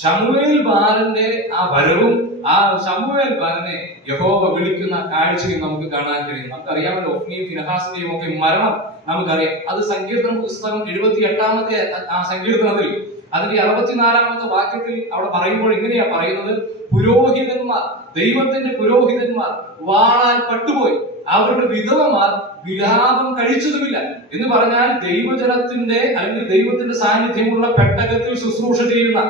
ശമൂവേൽ ബാലന്റെ ആ വരവും ആ ശമൂവേൽ ബാലനെ യഹോവ വിളിക്കുന്ന കാഴ്ചയും നമുക്ക് കാണാൻ കഴിയും. നമുക്കറിയാമല്ലോ, ഒഫ്നിയും ഫിനഹാസിന്റെയും ഒക്കെ മരണം നമുക്കറിയാം. അത് സങ്കീർത്തന പുസ്തകം 78-ാമത്തെ ആ സങ്കീർത്തനത്തിൽ അതിന്റെ 64-ാമത്തെ വാക്യത്തിൽ അവിടെ പറയുമ്പോൾ ഇങ്ങനെയാ പറയുന്നത്, പുരോഹിതന്മാർ, ദൈവത്തിന്റെ പുരോഹിതന്മാർ വാളാൽ പട്ടുപോയി, അവരുടെ വിധവമാർ വിലാപം കഴിച്ചതുമില്ല എന്ന് പറഞ്ഞാൽ ദൈവജനത്തിന്റെ അല്ലെങ്കിൽ ദൈവത്തിന്റെ സാന്നിധ്യമുള്ള പെട്ടകത്തിൽ ശുശ്രൂഷ ചെയ്യുന്ന,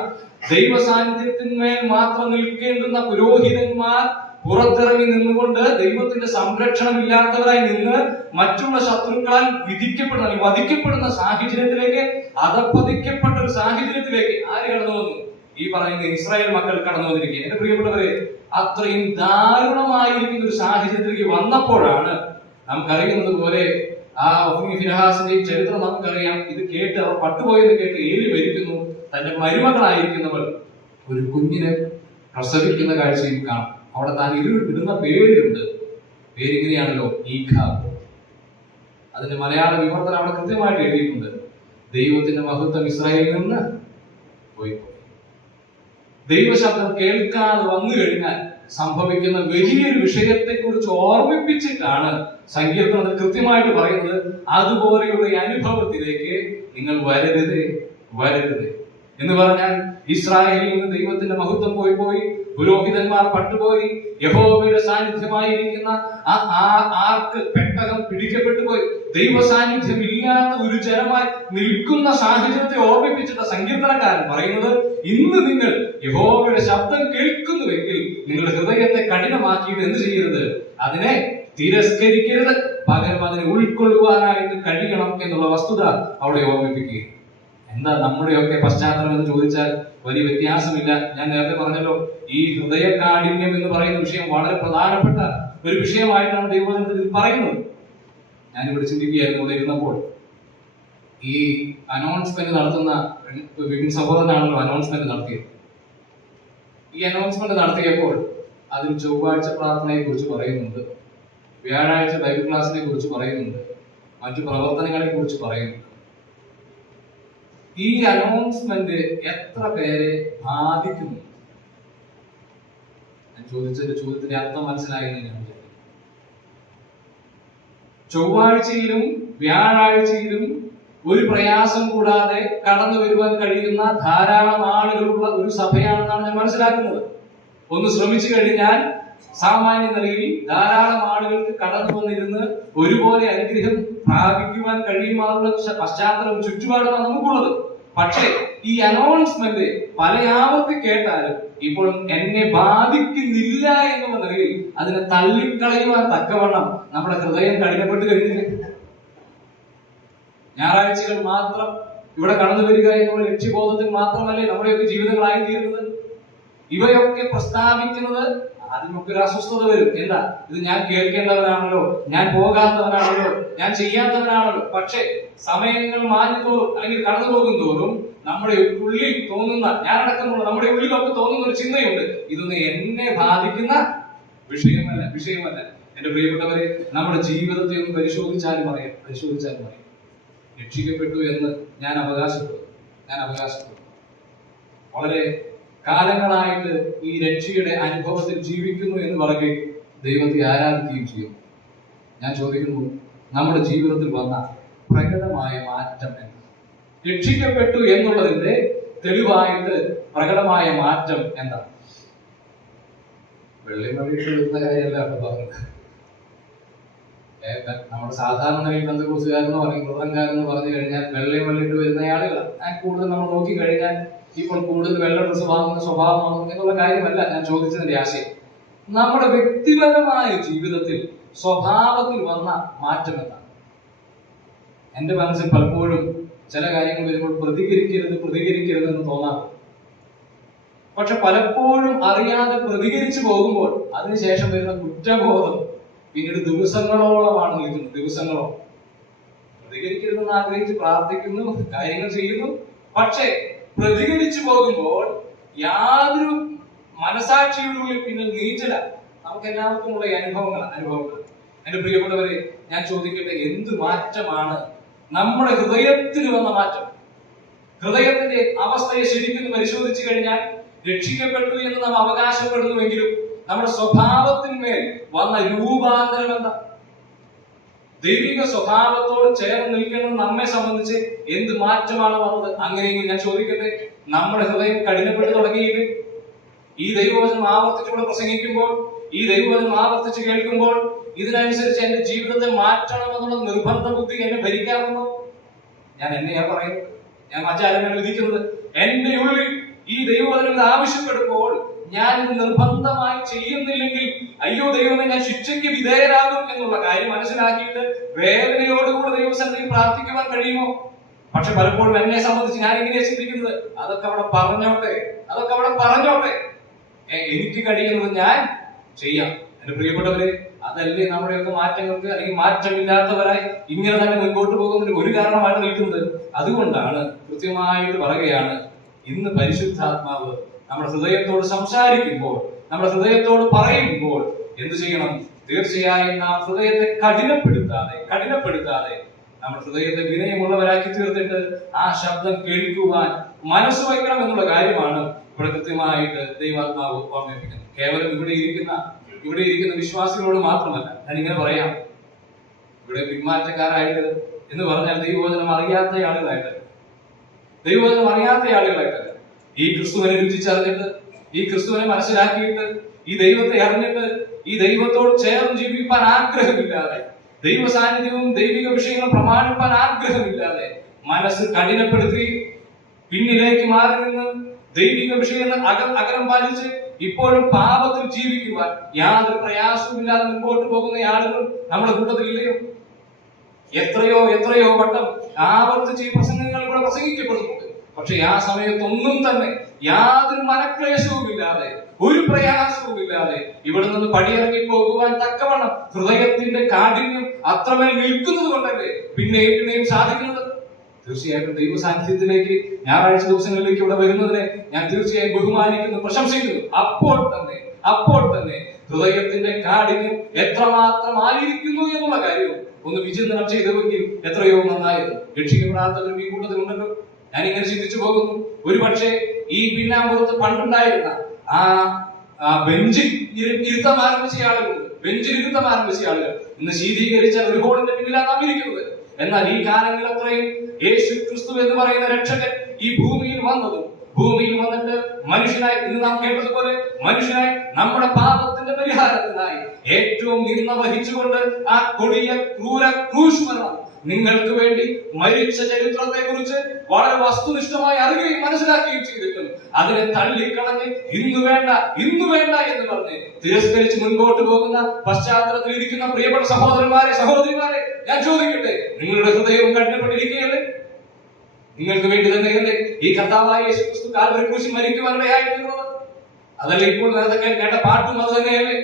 ദൈവ സാന്നിധ്യത്തിന്മേൽ മാത്രം നിൽക്കേണ്ടുന്ന പുരോഹിതന്മാർ പുറത്തിറങ്ങി നിന്നുകൊണ്ട് ദൈവത്തിന്റെ സംരക്ഷണമില്ലാത്തവരായി നിന്ന് മറ്റുള്ള ശത്രുക്കളാൽ വധിക്കപ്പെടുന്ന സാഹചര്യത്തിലേക്ക്, അധപ്പതിക്കപ്പെട്ട ഒരു സാഹചര്യത്തിലേക്ക് ആര് കടന്നു വന്നു? ഈ പറയുന്ന ഇസ്രായേൽ മക്കൾ കടന്നു വന്നിരിക്കുക. എന്റെ പ്രിയപ്പെട്ടവരെ, അത്രയും ദാരുണമായിരിക്കുന്ന ഒരു സാഹചര്യത്തിലേക്ക് വന്നപ്പോഴാണ് നമുക്കറിയുന്നത് പോലെ ആ ഒഫ്നി ഫിനഹാസിന്റെയും ചരിത്രം നമുക്കറിയാം. ഇത് കേട്ട് അവർ പട്ടുപോയെന്ന് കേട്ട് ഏലി മരിക്കുന്നു. തന്റെ മരുമകളായിരിക്കുന്നവൾ ഒരു കുഞ്ഞിനെ പ്രസവിക്കുന്ന കാഴ്ചയും കാണാം. അവിടെ താൻ ഇടുന്ന പേരുണ്ട്. പേരിങ്ങനെയാണല്ലോ, ഈഖാബ്. അതിന്റെ മലയാള വിവർത്തനം അവിടെ കൃത്യമായിട്ട് എഴുതിയിട്ടുണ്ട്. ദൈവത്തിന്റെ മഹത്വം ഇസ്രായേലിൽ നിന്ന് പോയി. ദൈവശബ്ദം കേൾക്കാതെ വന്നു കഴിഞ്ഞാൽ സംഭവിക്കുന്ന വലിയൊരു വിഷയത്തെ കുറിച്ച് ഓർമ്മിപ്പിച്ചിട്ടാണ് സങ്കീർത്തനത്തിൽ കൃത്യമായിട്ട് പറയുന്നത്, അതുപോലെയുള്ള അനുഭവത്തിലേക്ക് നിങ്ങൾ വരരുത് എന്ന് പറഞ്ഞാൽ ഇസ്രായേലിൽ നിന്ന് ദൈവത്തിന്റെ മഹത്വം പോയി, പുരോഹിതന്മാർ പട്ടുപോയി, യഹോവയുടെ സാന്നിധ്യമായിരിക്കുന്ന ആർക്ക് പെട്ടകം പിടിക്കപ്പെട്ടു പോയി, ദൈവ സാന്നിധ്യം ഇല്ലാത്ത ഒരു ജനമായി നിൽക്കുന്ന സാഹചര്യത്തെ ഓർമ്മിപ്പിച്ചിട്ട സങ്കീർത്തനക്കാരൻ പറയുന്നത്, ഇന്ന് നിങ്ങൾ യഹോവയുടെ ശബ്ദം കേൾക്കുന്നുവെങ്കിൽ നിങ്ങളുടെ ഹൃദയത്തെ കഠിനമാക്കിയിട്ട് എന്ത് ചെയ്യരുത്? അതിനെ തിരസ്കരിക്കരുത്, പകരം അതിനെ ഉൾക്കൊള്ളുവാനായിട്ട് കഴിയണം എന്നുള്ള വസ്തുത അവിടെ ഓർമ്മിപ്പിക്കുക. എന്താ നമ്മുടെയൊക്കെ പശ്ചാത്തലം എന്ന് ചോദിച്ചാൽ വലിയ വ്യത്യാസമില്ല. ഞാൻ നേരത്തെ പറഞ്ഞല്ലോ, ഈ ഹൃദയകാഠിന്യം എന്ന് പറയുന്ന വിഷയം വളരെ പ്രധാനപ്പെട്ട ഒരു വിഷയമായിട്ടാണ് ദൈവവചനത്തിൽ പറയുന്നത്. ഞാനിവിടെ ചിന്തിക്കുകയായിരുന്നു ഇവിടെ ഇരുന്നപ്പോൾ, ഈ അനൗൺസ്മെന്റ് നടത്തുന്ന വിപിൻ സഹോദരനാണല്ലോ അനൗൺസ്മെന്റ് നടത്തിയത്. ഈ അനൗൺസ്മെന്റ് നടത്തിയപ്പോൾ അതിൽ ചൊവ്വാഴ്ച പ്രാർത്ഥനയെ കുറിച്ച് പറയുന്നുണ്ട്, വ്യാഴാഴ്ച ബൈബിൾ ക്ലാസിനെ കുറിച്ച് പറയുന്നുണ്ട്, മറ്റു പ്രവർത്തനങ്ങളെ കുറിച്ച് പറയുന്നുണ്ട്. ഈ അനൗൺസ്മെന്റ് എത്ര പേരെ ബാധിക്കുന്നു? ഞാൻ ചോദ്യത്തിന്റെ അർത്ഥം മനസ്സിലായെന്ന് ഞാൻ വിചാരിക്കുന്നു. ചൊവ്വാഴ്ചയിലും വ്യാഴാഴ്ചയിലും ഒരു പ്രയാസം കൂടാതെ കടന്നു വരുവാൻ കഴിയുന്ന ധാരാളം ആളുകളുള്ള ഒരു സഭയാണെന്നാണ് ഞാൻ മനസ്സിലാക്കുന്നത്. ഒന്ന് ശ്രമിച്ചു കഴിഞ്ഞാൽ സാമാന്യ നിലയിൽ ധാരാളം ആളുകൾക്ക് കടന്നു വന്നിരുന്ന് ഒരുപോലെ അനുഗ്രഹം പ്രാപിക്കുവാൻ കഴിയുമാറുള്ള പശ്ചാത്തലവും ചുറ്റുപാടുമാണ് നമുക്കുള്ളത്. പക്ഷേ ഈ അനൗൺസ്മെന്റ് പല ആവർത്തി കേട്ടാലും ഇപ്പോഴും എന്നെ ബാധിക്കുന്നില്ല എന്നുള്ള നിലയിൽ അതിനെ തള്ളിക്കളയുവാൻ തക്കവണ്ണം നമ്മുടെ ഹൃദയം കഠിനപ്പെട്ട് കഴിഞ്ഞില്ലേ? ഞായറാഴ്ചകൾ മാത്രം ഇവിടെ കടന്നു വരിക എന്നുള്ള ലക്ഷ്യബോധത്തിൽ മാത്രമല്ലേ നമ്മുടെയൊക്കെ ജീവിതങ്ങളായി തീരുന്നത്? ഇവയൊക്കെ പ്രസ്താവിക്കുന്നത് അതിനൊക്കെ ഒരു അസ്വസ്ഥത വരും. എന്താ ഇത്? ഞാൻ കേൾക്കേണ്ടവനാണല്ലോ, ഞാൻ പോകാത്തവനാണല്ലോ, ഞാൻ ചെയ്യാത്തവനാണല്ലോ. പക്ഷേ സമയങ്ങൾ മാഞ്ഞുതോറും അല്ലെങ്കിൽ കടന്നു പോകും തോറും നമ്മുടെ ഉള്ളിൽ തോന്നുന്ന, ഞാനടക്കമുള്ള നമ്മുടെ ഉള്ളിലൊക്കെ തോന്നുന്ന ഒരു ചിന്തയുണ്ട്, ഇതൊന്നും എന്നെ ബാധിക്കുന്ന വിഷയമല്ല. എന്റെ പ്രിയപ്പെട്ടവരെ, നമ്മുടെ ജീവിതത്തെ ഒന്ന് പരിശോധിച്ചാലും അറിയാം. രക്ഷിക്കപ്പെട്ടു എന്ന് ഞാൻ അവകാശപ്പെടും. വളരെ കാലങ്ങളായിട്ട് ഈ രക്ഷയുടെ അനുഭവത്തിൽ ജീവിക്കുന്നു എന്ന് പറയുകയും ദൈവത്തെ ആരാധിക്കുകയും ചെയ്യുന്നു. ഞാൻ ചോദിക്കുന്നു, നമ്മുടെ ജീവിതത്തിൽ വന്ന പ്രകടമായ മാറ്റം എന്താണ്? രക്ഷിക്കപ്പെട്ടു എന്നുള്ളതിന്റെ തെളിവായിട്ട് പ്രകടമായ മാറ്റം എന്താണ്? വെള്ളിമണിയിട്ട് വരുന്ന കാര്യമല്ല അവിടെ പറഞ്ഞത്. നമ്മുടെ സാധാരണ നിലയിൽ ബന്ധുക്കൂസുകാരെന്നോ അല്ലെങ്കിൽ മൃതംകാരെന്ന് പറഞ്ഞു കഴിഞ്ഞാൽ വെള്ളയും വെള്ളിയിട്ട് വരുന്ന ആളുകളാണ് കൂടുതൽ നമ്മൾ നോക്കി കഴിഞ്ഞാൽ ഇപ്പോൾ കൂടുതൽ വെള്ള ഡ്രസ്സ് വാങ്ങുന്ന സ്വഭാവമാകുന്നു എന്നുള്ള കാര്യമല്ല ഞാൻ ചോദിച്ചതിന്റെ ആശയം. നമ്മുടെ വ്യക്തിപരമായ ജീവിതത്തിൽ സ്വഭാവത്തിൽ വന്ന മാറ്റം എന്താണ്? എന്റെ മനസ്സിൽ പലപ്പോഴും ചില കാര്യങ്ങൾ വരുമ്പോൾ പ്രതികരിക്കരുത് എന്ന് തോന്നാറുണ്ട്. പക്ഷെ പലപ്പോഴും അറിയാതെ പ്രതികരിച്ചു പോകുമ്പോൾ അതിനുശേഷം വരുന്ന കുറ്റബോധം പിന്നീട് ദിവസങ്ങളോളമാണ് നിൽക്കുന്നത്. പ്രതികരിക്കരുതെന്ന് ആഗ്രഹിച്ച് പ്രാർത്ഥിക്കുന്നു, കാര്യങ്ങൾ ചെയ്യുന്നു. പക്ഷേ പ്രതികരിച്ചു പോകുമ്പോൾ യാതൊരു മനസാക്ഷിയുടെ ഉള്ളിൽ പിന്നെ നീച്ചല. നമുക്ക് എല്ലാവർക്കും ഉള്ള അനുഭവങ്ങൾ. എന്റെ പ്രിയപ്പെട്ടവരെ, ഞാൻ ചോദിക്കട്ടെ, എന്ത് മാറ്റമാണ് നമ്മുടെ ഹൃദയത്തിന് വന്ന മാറ്റം? ഹൃദയത്തിന്റെ അവസ്ഥയെ ശരിക്കും പരിശോധിച്ചു കഴിഞ്ഞാൽ രക്ഷിക്കപ്പെട്ടു എന്ന് നാം അവകാശപ്പെടുന്നുവെങ്കിലും നമ്മുടെ സ്വഭാവത്തിന്മേൽ വന്ന രൂപാന്തരം എന്താ? ദൈവിക സ്വഭാവത്തോട് ചേർന്ന് നിൽക്കുന്നത് നമ്മെ സംബന്ധിച്ച് എന്ത് മാറ്റമാണ് വന്നത്? അങ്ങനെയെങ്കിൽ ഞാൻ ചോദിക്കട്ടെ, നമ്മുടെ ഹൃദയം കഠിനപ്പെട്ടു തുടങ്ങിയില്ലേ? ഈ ദൈവവചനം ആവർത്തിച്ചുകൂടെ പ്രസംഗിക്കുമ്പോൾ, ഈ ദൈവവചനം ആവർത്തിച്ച് കേൾക്കുമ്പോൾ ഇതിനനുസരിച്ച് എന്റെ ജീവിതത്തെ മാറ്റണമെന്നുള്ള നിർബന്ധ ബുദ്ധി എന്നെ ഭരിക്കാറുണ്ടോ? ഞാൻ എന്നെയാ പറയുന്നത്, ഞാൻ മറ്റാരെയാണ് വിധിക്കുന്നത്. എന്റെ ഉള്ളിൽ ഈ ദൈവവചനം ആവശ്യപ്പെടുമ്പോൾ ഞാൻ ഇത് നിർബന്ധമായി ചെയ്യുന്നില്ലെങ്കിൽ അയ്യോ ദൈവമേ, ഞാൻ ശിക്ഷയ്ക്ക് വിധേയരാകും എന്നുള്ള കാര്യം മനസ്സിലാക്കിയിട്ട് വേദനയോടുകൂടെ ദൈവസന്നിധിയിൽ പ്രാർത്ഥിക്കുവാൻ കഴിയുമോ? പക്ഷെ പലപ്പോഴും എന്നെ സംബന്ധിച്ച് ഞാൻ ഇങ്ങനെയാ ചിന്തിക്കുന്നത്, അതൊക്കെ അവിടെ പറഞ്ഞോട്ടെ, എനിക്ക് കഴിയുന്നത് ഞാൻ ചെയ്യാം. എന്റെ പ്രിയപ്പെട്ടവരെ, അതല്ലേ നമ്മുടെയൊക്കെ മാറ്റങ്ങൾക്ക് അല്ലെങ്കിൽ മാറ്റമില്ലാത്തവരായി ഇങ്ങനെ തന്നെ മുൻപോട്ട് പോകുന്നതിന് ഒരു കാരണമായിട്ട് നിൽക്കുന്നത്. അതുകൊണ്ടാണ് കൃത്യമായിട്ട് പറയുകയാണ്, ഇന്ന് പരിശുദ്ധാത്മാവ് നമ്മുടെ ഹൃദയത്തോട് സംസാരിക്കുമ്പോൾ, നമ്മുടെ ഹൃദയത്തോട് പറയുമ്പോൾ എന്ത് ചെയ്യണം? തീർച്ചയായും നാം ഹൃദയത്തെ കഠിനപ്പെടുത്താതെ നമ്മുടെ ഹൃദയത്തെ വിനയമുള്ളവരാക്കി തീർത്തിട്ട് ആ ശബ്ദം കേൾക്കുവാൻ മനസ്സ് വയ്ക്കണം എന്നുള്ള കാര്യമാണ് ഇവിടെ കൃത്യമായിട്ട് ദൈവാത്മാവ് ഓർമ്മിപ്പിക്കുന്നത്. കേവലം ഇവിടെ ഇരിക്കുന്ന വിശ്വാസികളോട് മാത്രമല്ല. ഞാൻ ഇങ്ങനെ പറയാം, ഇവിടെ പിന്മാറ്റക്കാരായിട്ട് എന്ന് പറഞ്ഞാൽ ദൈവവചനം അറിയാത്ത ആളുകളായിട്ടല്ല. ഈ ക്രിസ്തുവിനെ രുചിച്ചറിഞ്ഞിട്ട്, ഈ ക്രിസ്തുവിനെ മനസ്സിലാക്കിയിട്ട്, ഈ ദൈവത്തെ അറിഞ്ഞിട്ട്, ഈ ദൈവത്തോട് ചേർന്ന് ജീവിക്കാൻ ആഗ്രഹമില്ലാതെ, ദൈവ സാന്നിധ്യവും ദൈവിക വിഷയങ്ങളും പ്രമാണിപ്പാൻ ആഗ്രഹമില്ലാതെ മനസ്സ് കഠിനപ്പെടുത്തി പിന്നിലേക്ക് മാറി നിന്ന് ദൈവിക വിഷയങ്ങൾ അകലം പാലിച്ച് ഇപ്പോഴും പാപത്തിൽ ജീവിക്കുവാൻ യാതൊരു പ്രയാസവുമില്ലാതെ മുൻപോട്ട് പോകുന്ന ആളുകൾ നമ്മുടെ കൂട്ടത്തിൽ ഇല്ലയോ? എത്രയോ വട്ടം ആവർത്തിച്ച് ഈ പ്രസംഗങ്ങൾ ഇവിടെ പ്രസംഗിക്കപ്പെടുന്നുണ്ട്. പക്ഷെ ആ സമയത്തൊന്നും തന്നെ യാതൊരു മനക്ലേശവും ഇല്ലാതെ, ഒരു പ്രയാസവും ഇല്ലാതെ ഇവിടെ നിന്ന് പടിയിറങ്ങി പോകുവാൻ തക്കവണ്ണം ഹൃദയത്തിന്റെ കാഠിന്യം അത്രമേൽ നിൽക്കുന്നത് കൊണ്ടല്ലേ പിന്നെയും സാധിക്കുന്നത്. തീർച്ചയായിട്ടും ദൈവ സാന്നിധ്യത്തിലേക്ക് ഞായറാഴ്ച ദിവസങ്ങളിലേക്ക് ഇവിടെ വരുന്നതിനെ ഞാൻ തീർച്ചയായും ബഹുമാനിക്കുന്നു, പ്രശംസിക്കുന്നു. അപ്പോൾ തന്നെ ഹൃദയത്തിന്റെ കാഠിന്യം എത്രമാത്രം ആയിരിക്കുന്നു എന്നുള്ള കാര്യവും ഒന്ന് വിചിന്തനം ചെയ്തുവെങ്കിൽ എത്രയോ നന്നായിരുന്നു. രക്ഷിക്കപ്പെടാത്തവരും ഈ കൂട്ടത്തിലുണ്ടല്ലോ. ഞാൻ ഇങ്ങനെ ചിന്തിച്ചു പോകുന്നു, ഒരുപക്ഷെ ഈ പിന്നാമ്പുറത്ത് പണ്ടുണ്ടായിരുന്ന ആ ബെഞ്ചിൽ ഇരുത്തം ആരംഭിച്ച ആളുകൾ ഇന്ന് ശീതീകരിച്ച ഒരു ഹോളിന്റെ പിന്നിലാണ് നാം ഇരിക്കുന്നത്. എന്നാൽ ഈ കാലങ്ങൾ അത്രയും യേശു ക്രിസ്തു എന്ന് പറയുന്ന രക്ഷകൻ ഈ ഭൂമിയിൽ വന്നിട്ട് മനുഷ്യനായി, ഇന്ന് നാം കേട്ടതുപോലെ മനുഷ്യനായി നമ്മുടെ പാപത്തിന്റെ പരിഹാരത്തിനായി ഏറ്റവും നിന്ന വഹിച്ചുകൊണ്ട് ആ കൊടിയ ക്രൂര ക്രൂശ് മരണം നിങ്ങൾക്ക് വേണ്ടി മരിച്ച ചരിത്രത്തെ കുറിച്ച് വളരെ വസ്തുനിഷ്ഠമായി അറിയുകയും മനസ്സിലാക്കുകയും ചെയ്തിട്ടും അതിനെ തള്ളിക്കളഞ്ഞ് ഇന്ന് വേണ്ട എന്ന് പറഞ്ഞ് തിരസ്കരിച്ച് മുൻപോട്ട് പോകുന്ന പശ്ചാത്തലത്തിൽ ഇരിക്കുന്ന പ്രിയപ്പെട്ട സഹോദരന്മാരെ, സഹോദരിമാരെ, ഞാൻ ചോദിക്കട്ടെ, നിങ്ങളുടെ ഹൃദയവും കഠിനപ്പെട്ടിരിക്കുകയല്ലേ? നിങ്ങൾക്ക് വേണ്ടി തന്നെയല്ലേ ഈ കർത്താവായ യേശുക്രിസ്തു കാൽവരി ക്രൂശിൽ മരിക്കുവാനിടയായി തീർന്നത്? അതല്ലേ ഇപ്പോൾ നേരത്തെ കേട്ട പാട്ടും അത് തന്നെയല്ലേ?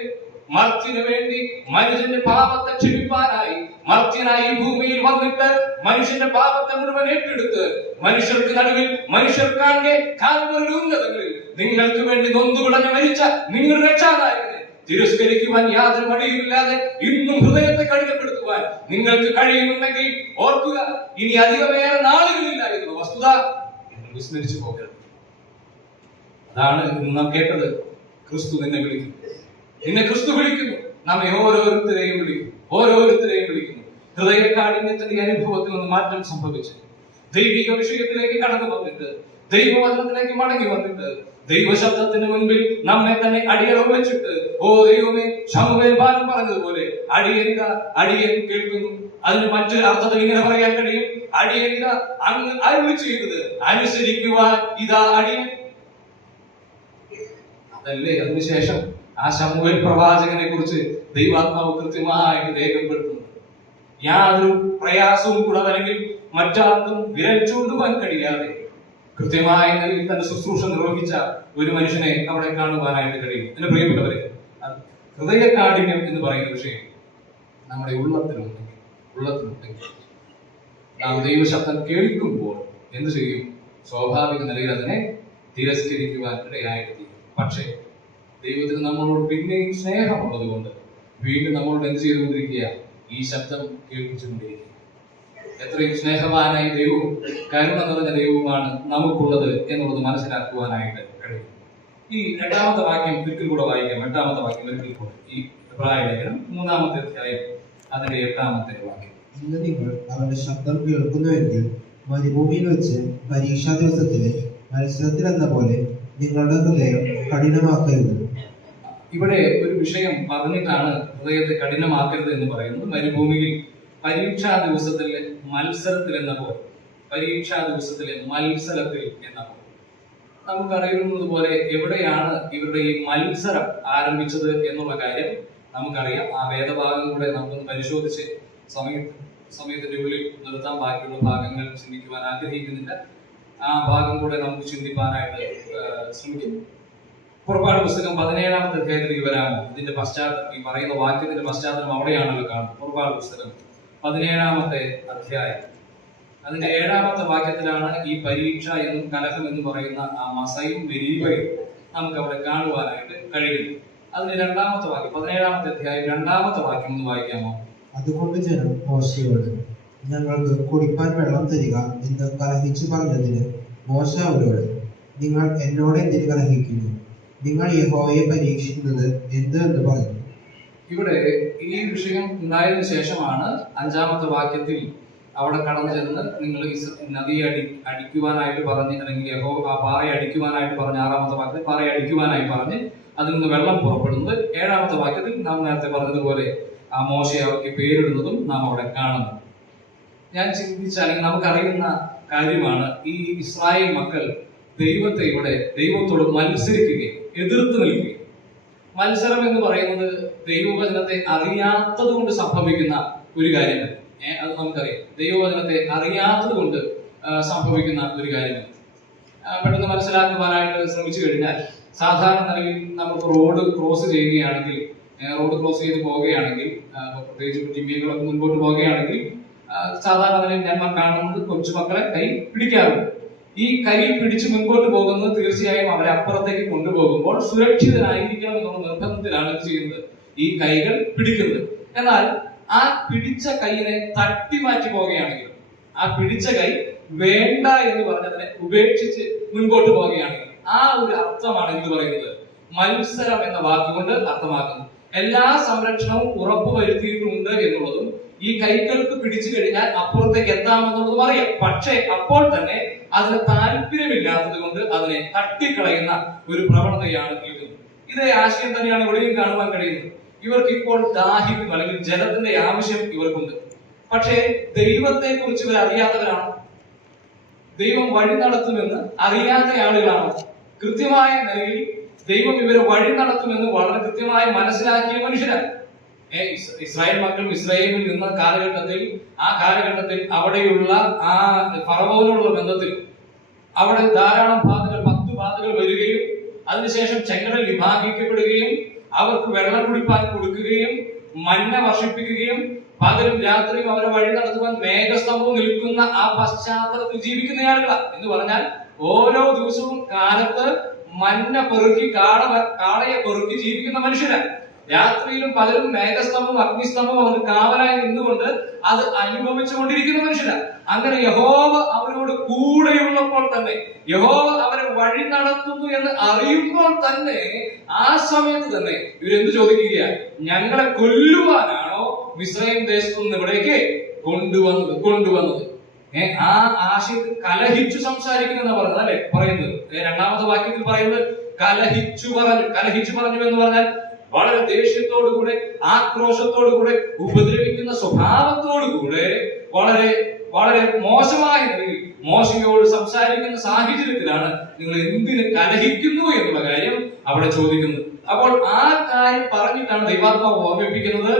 മർത്യന് വേണ്ടി മനുഷ്യന്റെ പാപത്തെ ക്ഷമിപ്പാനായി മർത്യനായി ഈ ഭൂമിയിൽ വന്നിട്ട് മനുഷ്യന്റെ പാപത്തെ മുഴുവൻ ഏറ്റെടുത്ത് മനുഷ്യർക്ക് നടുവിൽ മനുഷ്യർക്കാകെ കാൽവരി ഉന്നതങ്ങളിൽ നിങ്ങൾക്ക് വേണ്ടി നൊന്തുപിടഞ്ഞ് മരിച്ച നിങ്ങളുടെ രക്ഷാനായകനെ തിരസ്കരിക്കുവാൻ യാതൊരു മടിയുമില്ലാതെ ഇന്നും ഹൃദയത്തെ കഠിനപ്പെടുത്തുവാൻ നിങ്ങൾക്ക് കഴിയുന്നുണ്ടെങ്കിൽ ഓർക്കുക, ഇനി അധികമേറെ നാളുകളില്ല എന്ന വസ്തുത നിങ്ങൾ വിസ്മരിച്ചു പോകരുത്. അതാണ് ഇന്ന് നാം കേട്ടത്. ക്രിസ്തു നിന്നെ വിളിക്കുന്നു, നിന്നെ ക്രിസ്തു വിളിക്കുന്നു, നമ്മെ ഓരോരുത്തരെയും വിളിക്കുന്നു. ഹൃദയകാഠിന്യത്തിന്റെ അനുഭവത്തിൽ നിന്ന് മാറ്റം സംഭവിച്ച് ദൈവിക വിഷയത്തിലേക്ക് കടന്നു വന്നിട്ട് ദൈവവചനത്തിലേക്ക് മടങ്ങി വന്നിട്ട് ദൈവശബ്ദത്തിന് മുൻപിൽ നമ്മെ തന്നെ അടിയറവ് വെച്ചിട്ട്, ഓ ദൈവമേ, ശമൂവേൽ ബാലൻ പറഞ്ഞതുപോലെ അടിയൻ കേൾക്കുന്നു. അതിന് മറ്റൊരു അർത്ഥത്തിൽ ഇങ്ങനെ പറയാൻ കഴിയും, അടിയനിക അങ്ങ് അരുളി ചെയ്തത് അനുസരിക്കുവാൻ ഇതാ അടിയൻ. അതല്ലേ അതിനുശേഷം ആ ശമൂവേൽ പ്രവാചകനെ കുറിച്ച് ദൈവാത്മാവ് കൃത്യമായിട്ട് രേഖപ്പെടുത്തുന്നു. യാതൊരു പ്രയാസവും കൂടെ അല്ലെങ്കിൽ മറ്റാർക്കും വിരൽ ചൂണ്ടുവാൻ കഴിയാതെ കൃത്യമായ നിലയിൽ തന്റെ ശുശ്രൂഷ നിർവഹിച്ച ഒരു മനുഷ്യനെ അവിടെ കാണുവാനായിട്ട് കഴിയും. എന്റെ പ്രിയപ്പെട്ടവരെ, ഹൃദയകാഠിന്യം എന്ന് പറയുന്ന വിഷയം നമ്മുടെ ഉള്ളത്തിലുണ്ടെങ്കിൽ നാം ദൈവശബ്ദം കേൾക്കുമ്പോൾ എന്ത് ചെയ്യും? സ്വാഭാവിക നിലയിൽ അതിനെ തിരസ്കരിക്കുവാൻ ഇടയായിട്ട് തീരും. പക്ഷേ ദൈവത്തിന് നമ്മളോട് പിന്നെയും സ്നേഹമുള്ളത് കൊണ്ട് വീണ്ടും നമ്മളോട് എന്ത് ചെയ്തുകൊണ്ടിരിക്കുക? ഈ ശബ്ദം കേൾപ്പിച്ചുകൊണ്ടിരിക്കുക. എത്രയും സ്നേഹവാനായ ദൈവവും കരുണ നിറഞ്ഞ ദൈവവുമാണ് നമുക്കുള്ളത് എന്നുള്ളത് മനസ്സിലാക്കുവാനായിട്ട് കഴിയും. ഈ രണ്ടാമത്തെ വാക്യം ഒരിക്കൽ കൂടെ വായിക്കാം. എട്ടാമത്തെ വാക്യം ഒരിക്കൽ കൂടെ, ഈ എബ്രായ ലേഖനം 3-ാമത്തെ അധ്യായം അതിന്റെ 8-ാമത്തെ വാക്യം. ഇന്ന് നിങ്ങൾ അവന്റെ ശബ്ദം കേൾക്കുന്നുവെങ്കിൽ മരുഭൂമിയിൽ വെച്ച് പരീക്ഷാ ദിവസത്തിലെ മത്സരത്തിലെന്ന പോലെ നിങ്ങളുടെ ഹൃദയം കഠിനമാക്കരുത്. ഇവിടെ ഒരു വിഷയം പറഞ്ഞിട്ടാണ് ഹൃദയത്തെ കഠിനമാക്കരുത് എന്ന് പറയുന്നത്. മരുഭൂമിയിൽ പരീക്ഷാ ദിവസത്തിലെ മത്സരത്തിൽ എന്ന പോലെ, നമുക്കറിയുന്നത് പോലെ എവിടെയാണ് ഇവരുടെ ഈ മത്സരം ആരംഭിച്ചത് എന്നുള്ള കാര്യം നമുക്കറിയാം. ആ വേദഭാഗം കൂടെ നമുക്കൊന്ന് പരിശോധിച്ച് സമയത്തിന്റെ ഉള്ളിൽ നിർത്താൻ. ബാക്കിയുള്ള ഭാഗങ്ങൾ ചിന്തിക്കുവാൻ ആഗ്രഹിക്കുന്നില്ല. ആ ഭാഗം കൂടെ നമുക്ക് ചിന്തിപ്പാനായിട്ട് ശ്രമിക്കുന്നു. പുറപ്പാട് പുസ്തകം 17-ാമത്തെ അധ്യായത്തിലേക്ക് വരാമോ? ഇതിന്റെ പശ്ചാത്തലം, ഈ പറയുന്ന വാക്യത്തിന്റെ പശ്ചാത്തലം അവിടെയാണല്ലോ കാണും. പുറപ്പാട് പുസ്തകം 17-ാമത്തെ അധ്യായം അതിന്റെ 7-ാമത്തെ വാക്യത്തിലാണ് ഈ പരീക്ഷ എന്നും കലഹം എന്നും പറയുന്ന ആ മസയും വെരീവയും നമുക്ക് അവിടെ കാണുവാനായിട്ട് കഴിയുന്നു. അതിന്റെ 2-ാമത്തെ വാക്യം, 17-ാമത്തെ അധ്യായം 2-ാമത്തെ വാക്യം ഒന്ന് വായിക്കാമോ? അതുകൊണ്ട് ജനം മോശയോട്, ഞങ്ങൾക്ക് കുടിപ്പാൻ വെള്ളം തരിക എന്ന് കലഹിച്ചു പറഞ്ഞതിന് മോശ അവരോട്, നിങ്ങൾ എന്നോട് എന്തിന് കലഹിക്കുന്നു? നിങ്ങൾ യഹോവയെ പരീക്ഷിക്കുന്നത് എന്ത് എന്ന് പറഞ്ഞു. ഇവിടെ ഈ വിഷയം ഉണ്ടായതിനു ശേഷമാണ് 5-ാമത്തെ വാക്യത്തിൽ അവിടെ കടന്നു ചെന്ന് നിങ്ങൾ നദിയെ അടിക്കുവാനായിട്ട് പറഞ്ഞ്, അല്ലെങ്കിൽ യഹോവ ആ പാറയെ അടിക്കുവാനായിട്ട് പറഞ്ഞ്, 6-ാമത്തെ വാക്യത്തിൽ പാറയെ അടിക്കുവാനായി പറഞ്ഞ് അതിൽ നിന്ന് വെള്ളം പുറപ്പെടുന്നത്. 7-ാമത്തെ വാക്യത്തിൽ നാം നേരത്തെ പറഞ്ഞതുപോലെ ആ മോശയെ അവർക്ക് പേരിടുന്നതും നാം അവിടെ കാണുന്നു. ഞാൻ ചിന്തിച്ചാൽ നമുക്കറിയുന്ന കാര്യമാണ്, ഈ ഇസ്രായേൽ മക്കൾ ദൈവത്തോട് മത്സരിക്കുകയും എതിർത്ത് നിൽക്കുകയും. മത്സരം എന്ന് പറയുന്നത് ദൈവവചനത്തെ അറിയാത്തത് കൊണ്ട് സംഭവിക്കുന്ന ഒരു കാര്യമല്ല. അത് നമുക്കറിയാം. ദൈവവചനത്തെ അറിയാത്തത് കൊണ്ട് സംഭവിക്കുന്ന ഒരു കാര്യമല്ല. പെട്ടെന്ന് മനസ്സിലാക്കുവാനായിട്ട് ശ്രമിച്ചു കഴിഞ്ഞാൽ, സാധാരണ നിലയിൽ നമുക്ക് റോഡ് ക്രോസ് ചെയ്ത് പോവുകയാണെങ്കിൽ, പ്രത്യേകിച്ച് ടിമ്മികളൊക്കെ മുൻപോട്ട് പോവുകയാണെങ്കിൽ സാധാരണ നിലയിൽ ഞാൻ കാണുന്നത് കൊച്ചുമക്കളെ കൈ പിടിക്കാറുണ്ട്. ഈ കൈ പിടിച്ച് മുൻപോട്ട് പോകുന്നത് തീർച്ചയായും അവരെ അപ്പുറത്തേക്ക് കൊണ്ടുപോകുമ്പോൾ സുരക്ഷിതനായിരിക്കണം എന്നുള്ള നിർബന്ധത്തിലാണ് ഇത് ചെയ്യുന്നത്, ഈ കൈകൾ പിടിക്കുന്നത്. എന്നാൽ ആ പിടിച്ച കൈയിനെ തട്ടി മാറ്റി പോവുകയാണെങ്കിൽ, ആ പിടിച്ച കൈ വേണ്ട എന്ന് പറഞ്ഞതിനെ ഉപേക്ഷിച്ച് മുൻപോട്ട് പോവുകയാണെങ്കിൽ, ആ ഒരു അർത്ഥമാണ് എന്ന് പറയുന്നത് മത്സരം എന്ന വാക്കുകൊണ്ട് അർത്ഥമാക്കുന്നത്. എല്ലാ സംരക്ഷണവും ഉറപ്പുവരുത്തിയിട്ടുണ്ട് എന്നുള്ളതും ഈ കൈകൾക്ക് പിടിച്ചു കഴിഞ്ഞാൽ അപ്പുറത്തേക്ക് എത്താമെന്നുള്ളതും അറിയാം. പക്ഷേ അപ്പോൾ തന്നെ അതിന് താല്പര്യമില്ലാത്തത് കൊണ്ട് അതിനെ തട്ടിക്കളയുന്ന ഒരു പ്രവണതയാണ് കേൾക്കുന്നത്. ഇതേ ആശയം തന്നെയാണ് ഇവിടെയും കാണുവാൻ കഴിയുന്നത്. ഇവർക്ക് ഇപ്പോൾ ദാഹിക്കുന്നു, അല്ലെങ്കിൽ ജലത്തിന്റെ ആവശ്യം ഇവർക്കുണ്ട്. പക്ഷേ ദൈവത്തെ കുറിച്ച് ഇവർ അറിയാത്തവരാണ്. ദൈവം വഴി നടത്തുമെന്ന് അറിയാത്ത ആളുകളാണ്. കൃത്യമായ നിലയിൽ ദൈവം ഇവരെ വഴി നടത്തുമെന്ന് വളരെ കൃത്യമായി മനസ്സിലാക്കിയ മനുഷ്യരാണ്. ഇസ്രായേൽ മക്കൾ ഇസ്രായേലിൽ നിന്ന കാലഘട്ടത്തിൽ, ആ കാലഘട്ടത്തിൽ അവിടെയുള്ള ആ ഫറവോനുള്ള ബന്ധത്തിൽ അവിടെ ധാരാളം ബാധകൾ, 10 ബാധകൾ വരികയും അതിനുശേഷം ചെങ്കടൽ വിഭാഗിക്കപ്പെടുകയും അവർക്ക് വെള്ളം കുടിപ്പാൻ കൊടുക്കുകയും മന്ന വർഷിപ്പിക്കുകയും പകലും രാത്രിയും അവരെ വഴി നടത്തുവാൻ മേഘസ്തംഭം നിൽക്കുന്ന ആ പശ്ചാത്തലത്തിൽ ജീവിക്കുന്ന ആളുകളാണ്. എന്ന് പറഞ്ഞാൽ ഓരോ ദിവസവും കാലത്ത് മന്ന പെറുക്കി കാളയെ പെറുക്കി ജീവിക്കുന്ന മനുഷ്യരാണ്. രാത്രിയിലും പകലും മേഘസ്തംഭം അഗ്നിസ്തംഭം അവർക്ക് കാവലായി നിന്നുകൊണ്ട് അത് അനുഭവിച്ചുകൊണ്ടിരിക്കുന്ന മനുഷ്യരാണ്. അങ്ങനെ യഹോവ അവരോട് കൂടെയുള്ളപ്പോൾ തന്നെ, യഹോവ അവരെ വഴി നടത്തുന്നു എന്ന് അറിയുമ്പോൾ തന്നെ, ആ സമയത്ത് തന്നെ ഇവരെന്ത് ചോദിക്കുകയാണ്? ഞങ്ങളെ കൊല്ലുവാനാണോ മിസ്രയീം ദേശത്തു നിന്ന് ഇവിടേക്ക് കൊണ്ടുവന്നത്? ആ ആശയത്തിൽ കലഹിച്ചു സംസാരിക്കുന്ന പറയുന്നത് അല്ലെ പറയുന്നത്. 2ാമത്തെ വാക്യത്തിൽ പറയുന്നത് കലഹിച്ചു പറഞ്ഞു എന്ന് പറഞ്ഞാൽ വളരെ ദേഷ്യത്തോടുകൂടെ, ആക്രോശത്തോടുകൂടെ, ഉപദ്രവിക്കുന്ന സ്വഭാവത്തോടുകൂടെ, വളരെ വളരെ മോശമായ നിലയിൽ മോശയോട് സംസാരിക്കുന്ന സാഹചര്യത്തിലാണ് നിങ്ങൾ എന്തിന് കലഹിക്കുന്നു എന്നുള്ള കാര്യം അവിടെ ചോദിക്കുന്നത്. അപ്പോൾ ആ കാര്യം പറഞ്ഞിട്ടാണ് ദൈവാത്മാവ് ഓർമ്മിപ്പിക്കുന്നത്.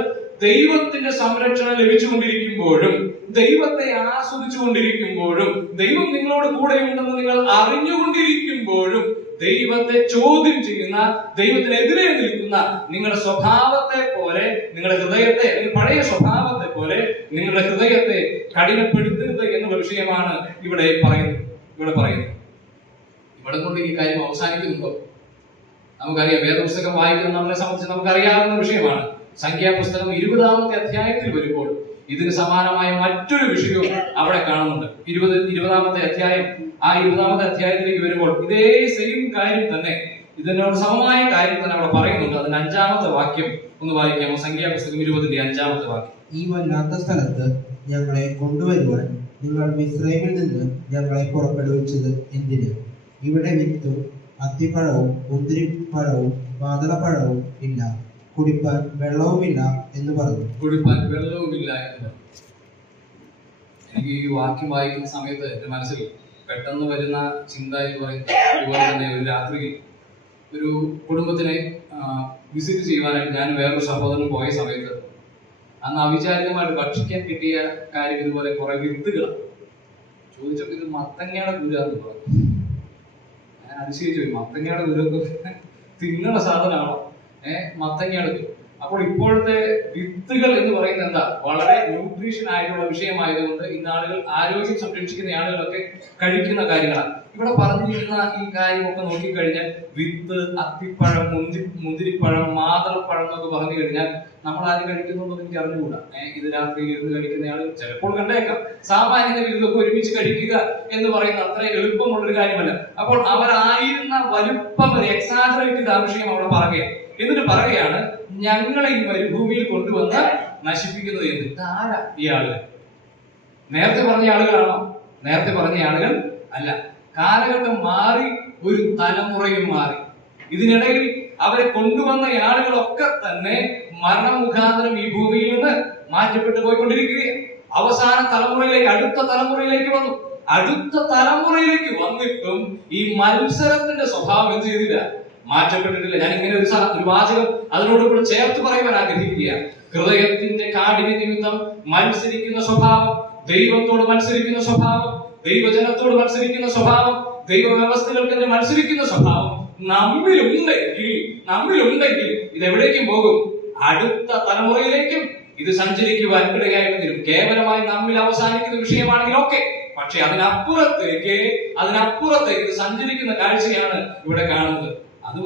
ദൈവത്തിന്റെ സംരക്ഷണം ലഭിച്ചുകൊണ്ടിരിക്കുമ്പോഴും, ദൈവത്തെ ആസ്വദിച്ചുകൊണ്ടിരിക്കുമ്പോഴും, ദൈവം നിങ്ങളോട് കൂടെയുണ്ടെന്ന് നിങ്ങൾ അറിഞ്ഞുകൊണ്ടിരിക്കുമ്പോഴും, ദൈവത്തെ ചോദ്യം ചെയ്യുന്ന, ദൈവത്തിനെതിരെ നിൽക്കുന്ന നിങ്ങളുടെ സ്വഭാവത്തെ പോലെ, നിങ്ങളുടെ ഹൃദയത്തെ, പഴയ സ്വഭാവത്തെ പോലെ നിങ്ങളുടെ ഹൃദയത്തെ കഠിനപ്പെടുത്തരുത് എന്നുള്ള വിഷയമാണ് ഇവിടെ പറയുന്നത്. ഇവിടെ കൊണ്ട് ഈ കാര്യം അവസാനിക്കുന്നുണ്ടോ? നമുക്കറിയാം, വേദപുസ്തകം വായിക്കുന്ന നമ്മളെ സംബന്ധിച്ച് നമുക്കറിയാവുന്ന വിഷയമാണ്. സംഖ്യാപുസ്തകം 20ാമത്തെ അധ്യായത്തിൽ വരുമ്പോൾ ഇതിന് സമാനമായ മറ്റൊരു വിഷയവും അവിടെ കാണുന്നുണ്ട്. 20ാമത്തെ അധ്യായം, ആ 20ാമത്തെ അധ്യായത്തിലേക്ക് വരുമ്പോൾ ഇതേ സെയിം കാര്യം തന്നെ, ഇതിനോട് സമമായ കാര്യം തന്നെ അവിടെ പറയുന്നുണ്ട്. അതിന് 5ാമത്തെ വാക്യം ഒന്ന് വായിക്കാമോ? സംഖ്യാപുസ്തകം 20ന്റെ 5ാമത്തെ വാക്യം. ഈ വല്ലാത്ത സ്ഥലത്ത് ഞങ്ങളെ കൊണ്ടുവരുവാൻ നിങ്ങൾ മിസ്രയീമിൽ നിന്ന് ഞങ്ങളെ പുറപ്പെടുവിച്ചത് എന്തിന്? ഇവിടെ വിത്തും അത്തിപ്പഴവും മുന്തിരിപ്പഴവും മാതളപ്പഴവും ഇല്ല, കുടിപ്പാൻ വെള്ളവുമില്ല എന്ന് പറഞ്ഞു. എനിക്ക് ഈ വാക്യം വായിക്കുന്ന സമയത്ത് എന്റെ മനസ്സിൽ പെട്ടെന്ന് വരുന്ന ചിന്ത എന്ന് പറയുന്നത്, ഇതുപോലെ തന്നെ ഒരു രാത്രിയിൽ ഒരു കുടുംബത്തിനെ വിസിറ്റ് ചെയ്യുവാനായിട്ട് ഞാൻ വേറൊരു സഹോദരൻ പോയ സമയത്ത് അന്ന് അവിചാരിതമായിട്ട് ഭക്ഷിക്കാൻ കിട്ടിയ കാര്യം ഇതുപോലെ കുറെ വിത്തുകളാണ്. ചോദിച്ചപ്പോൾ ഇത് മത്തങ്ങയുടെ കുരാന്ന് പറഞ്ഞു. ഞാൻ അതിശയിച്ചു പോയി. മത്തങ്ങയുടെ കുരൊക്കെ തിന്നുന്ന സാധനമാണോ? മത്തങ്ങയുടെ കുരു. അപ്പോൾ ഇപ്പോഴത്തെ വിത്തുകൾ എന്ന് പറയുന്നത് എന്താ? വളരെ ന്യൂട്രീഷൻ ആയിട്ടുള്ള വിഷയമായതുകൊണ്ട് ഇന്ന് ആളുകൾ ആരോഗ്യം സംരക്ഷിക്കുന്ന ആളുകളൊക്കെ കഴിക്കുന്ന കാര്യങ്ങളാണ്. ഇവിടെ പറഞ്ഞിരിക്കുന്ന ഈ കാര്യമൊക്കെ നോക്കിക്കഴിഞ്ഞാൽ വിത്ത്, അത്തിപ്പഴം, മുന്തിരിപ്പഴം, മാതളപ്പഴം എന്നൊക്കെ പറഞ്ഞു കഴിഞ്ഞാൽ നമ്മൾ ആരും കഴിക്കുന്നുണ്ടോ എനിക്ക് അറിഞ്ഞുകൂടാ. ഇത് രാത്രിയിൽ ഇരുന്ന് കഴിക്കുന്ന ആളുകൾ ചിലപ്പോൾ കണ്ടേക്കാം. സാമാന്യ ഇതൊക്കെ ഒരുമിച്ച് കഴിക്കുക എന്ന് പറയുന്നത് അത്ര എളുപ്പമുള്ളൊരു കാര്യമല്ല. അപ്പോൾ അവരായിരുന്ന വലുപ്പം എക്സാജറേറ്റ് ചെയ്ത വിഷയം അവിടെ പറയുകയാണ്. എന്നിട്ട് പറയുകയാണ്, ഞങ്ങളെ ഈ മരുഭൂമിയിൽ കൊണ്ടുവന്ന് നശിപ്പിക്കുന്നത് എന്ന്. ആരാ ഈ ആളുകൾ? നേരത്തെ പറഞ്ഞ ആളുകളാണോ? നേരത്തെ പറഞ്ഞ ആളുകൾ അല്ല. കാലഘട്ടം മാറി, ഒരു തലമുറയും മാറി. ഇതിനിടയിൽ അവരെ കൊണ്ടുവന്ന ആളുകളൊക്കെ തന്നെ മരണമുഖാന്തരം ഈ ഭൂമിയിൽ നിന്ന് മാറ്റപ്പെട്ടു പോയിക്കൊണ്ടിരിക്കുകയാണ്. അവസാന തലമുറയിലേക്ക്, അടുത്ത തലമുറയിലേക്ക് വന്നു. അടുത്ത തലമുറയിലേക്ക് വന്നിട്ടും ഈ മത്സരത്തിന്റെ സ്വഭാവം എന്ത് ചെയ്തില്ല? മാറ്റപ്പെട്ടിട്ടില്ല. ഞാൻ ഇങ്ങനെ ഒരു വാചകം അതിനോട് കൂടെ ചേർത്ത് പറയുവാൻ ആഗ്രഹിക്കുക. ഹൃദയത്തിന്റെ കാഠിന്യ നിമിത്തം മത്സരിക്കുന്ന സ്വഭാവം, ദൈവത്തോട് മത്സരിക്കുന്ന സ്വഭാവം, ദൈവജനത്തോട് മത്സരിക്കുന്ന സ്വഭാവം, ദൈവവ്യവസ്ഥകൾക്ക് മത്സരിക്കുന്ന സ്വഭാവം നമ്മിലുണ്ടെങ്കിൽ ഇത് എവിടേക്കും പോകും? അടുത്ത തലമുറയിലേക്കും ഇത് സഞ്ചരിക്കുവാൻ ഇടയായിട്ട് വരും. കേവലമായി നമ്മിൽ അവസാനിക്കുന്ന വിഷയമാണെങ്കിൽ ഓക്കെ, പക്ഷെ അതിനപ്പുറത്തേക്ക് ഇത് സഞ്ചരിക്കുന്ന കാഴ്ചയാണ് ഇവിടെ കാണുന്നത്. അത്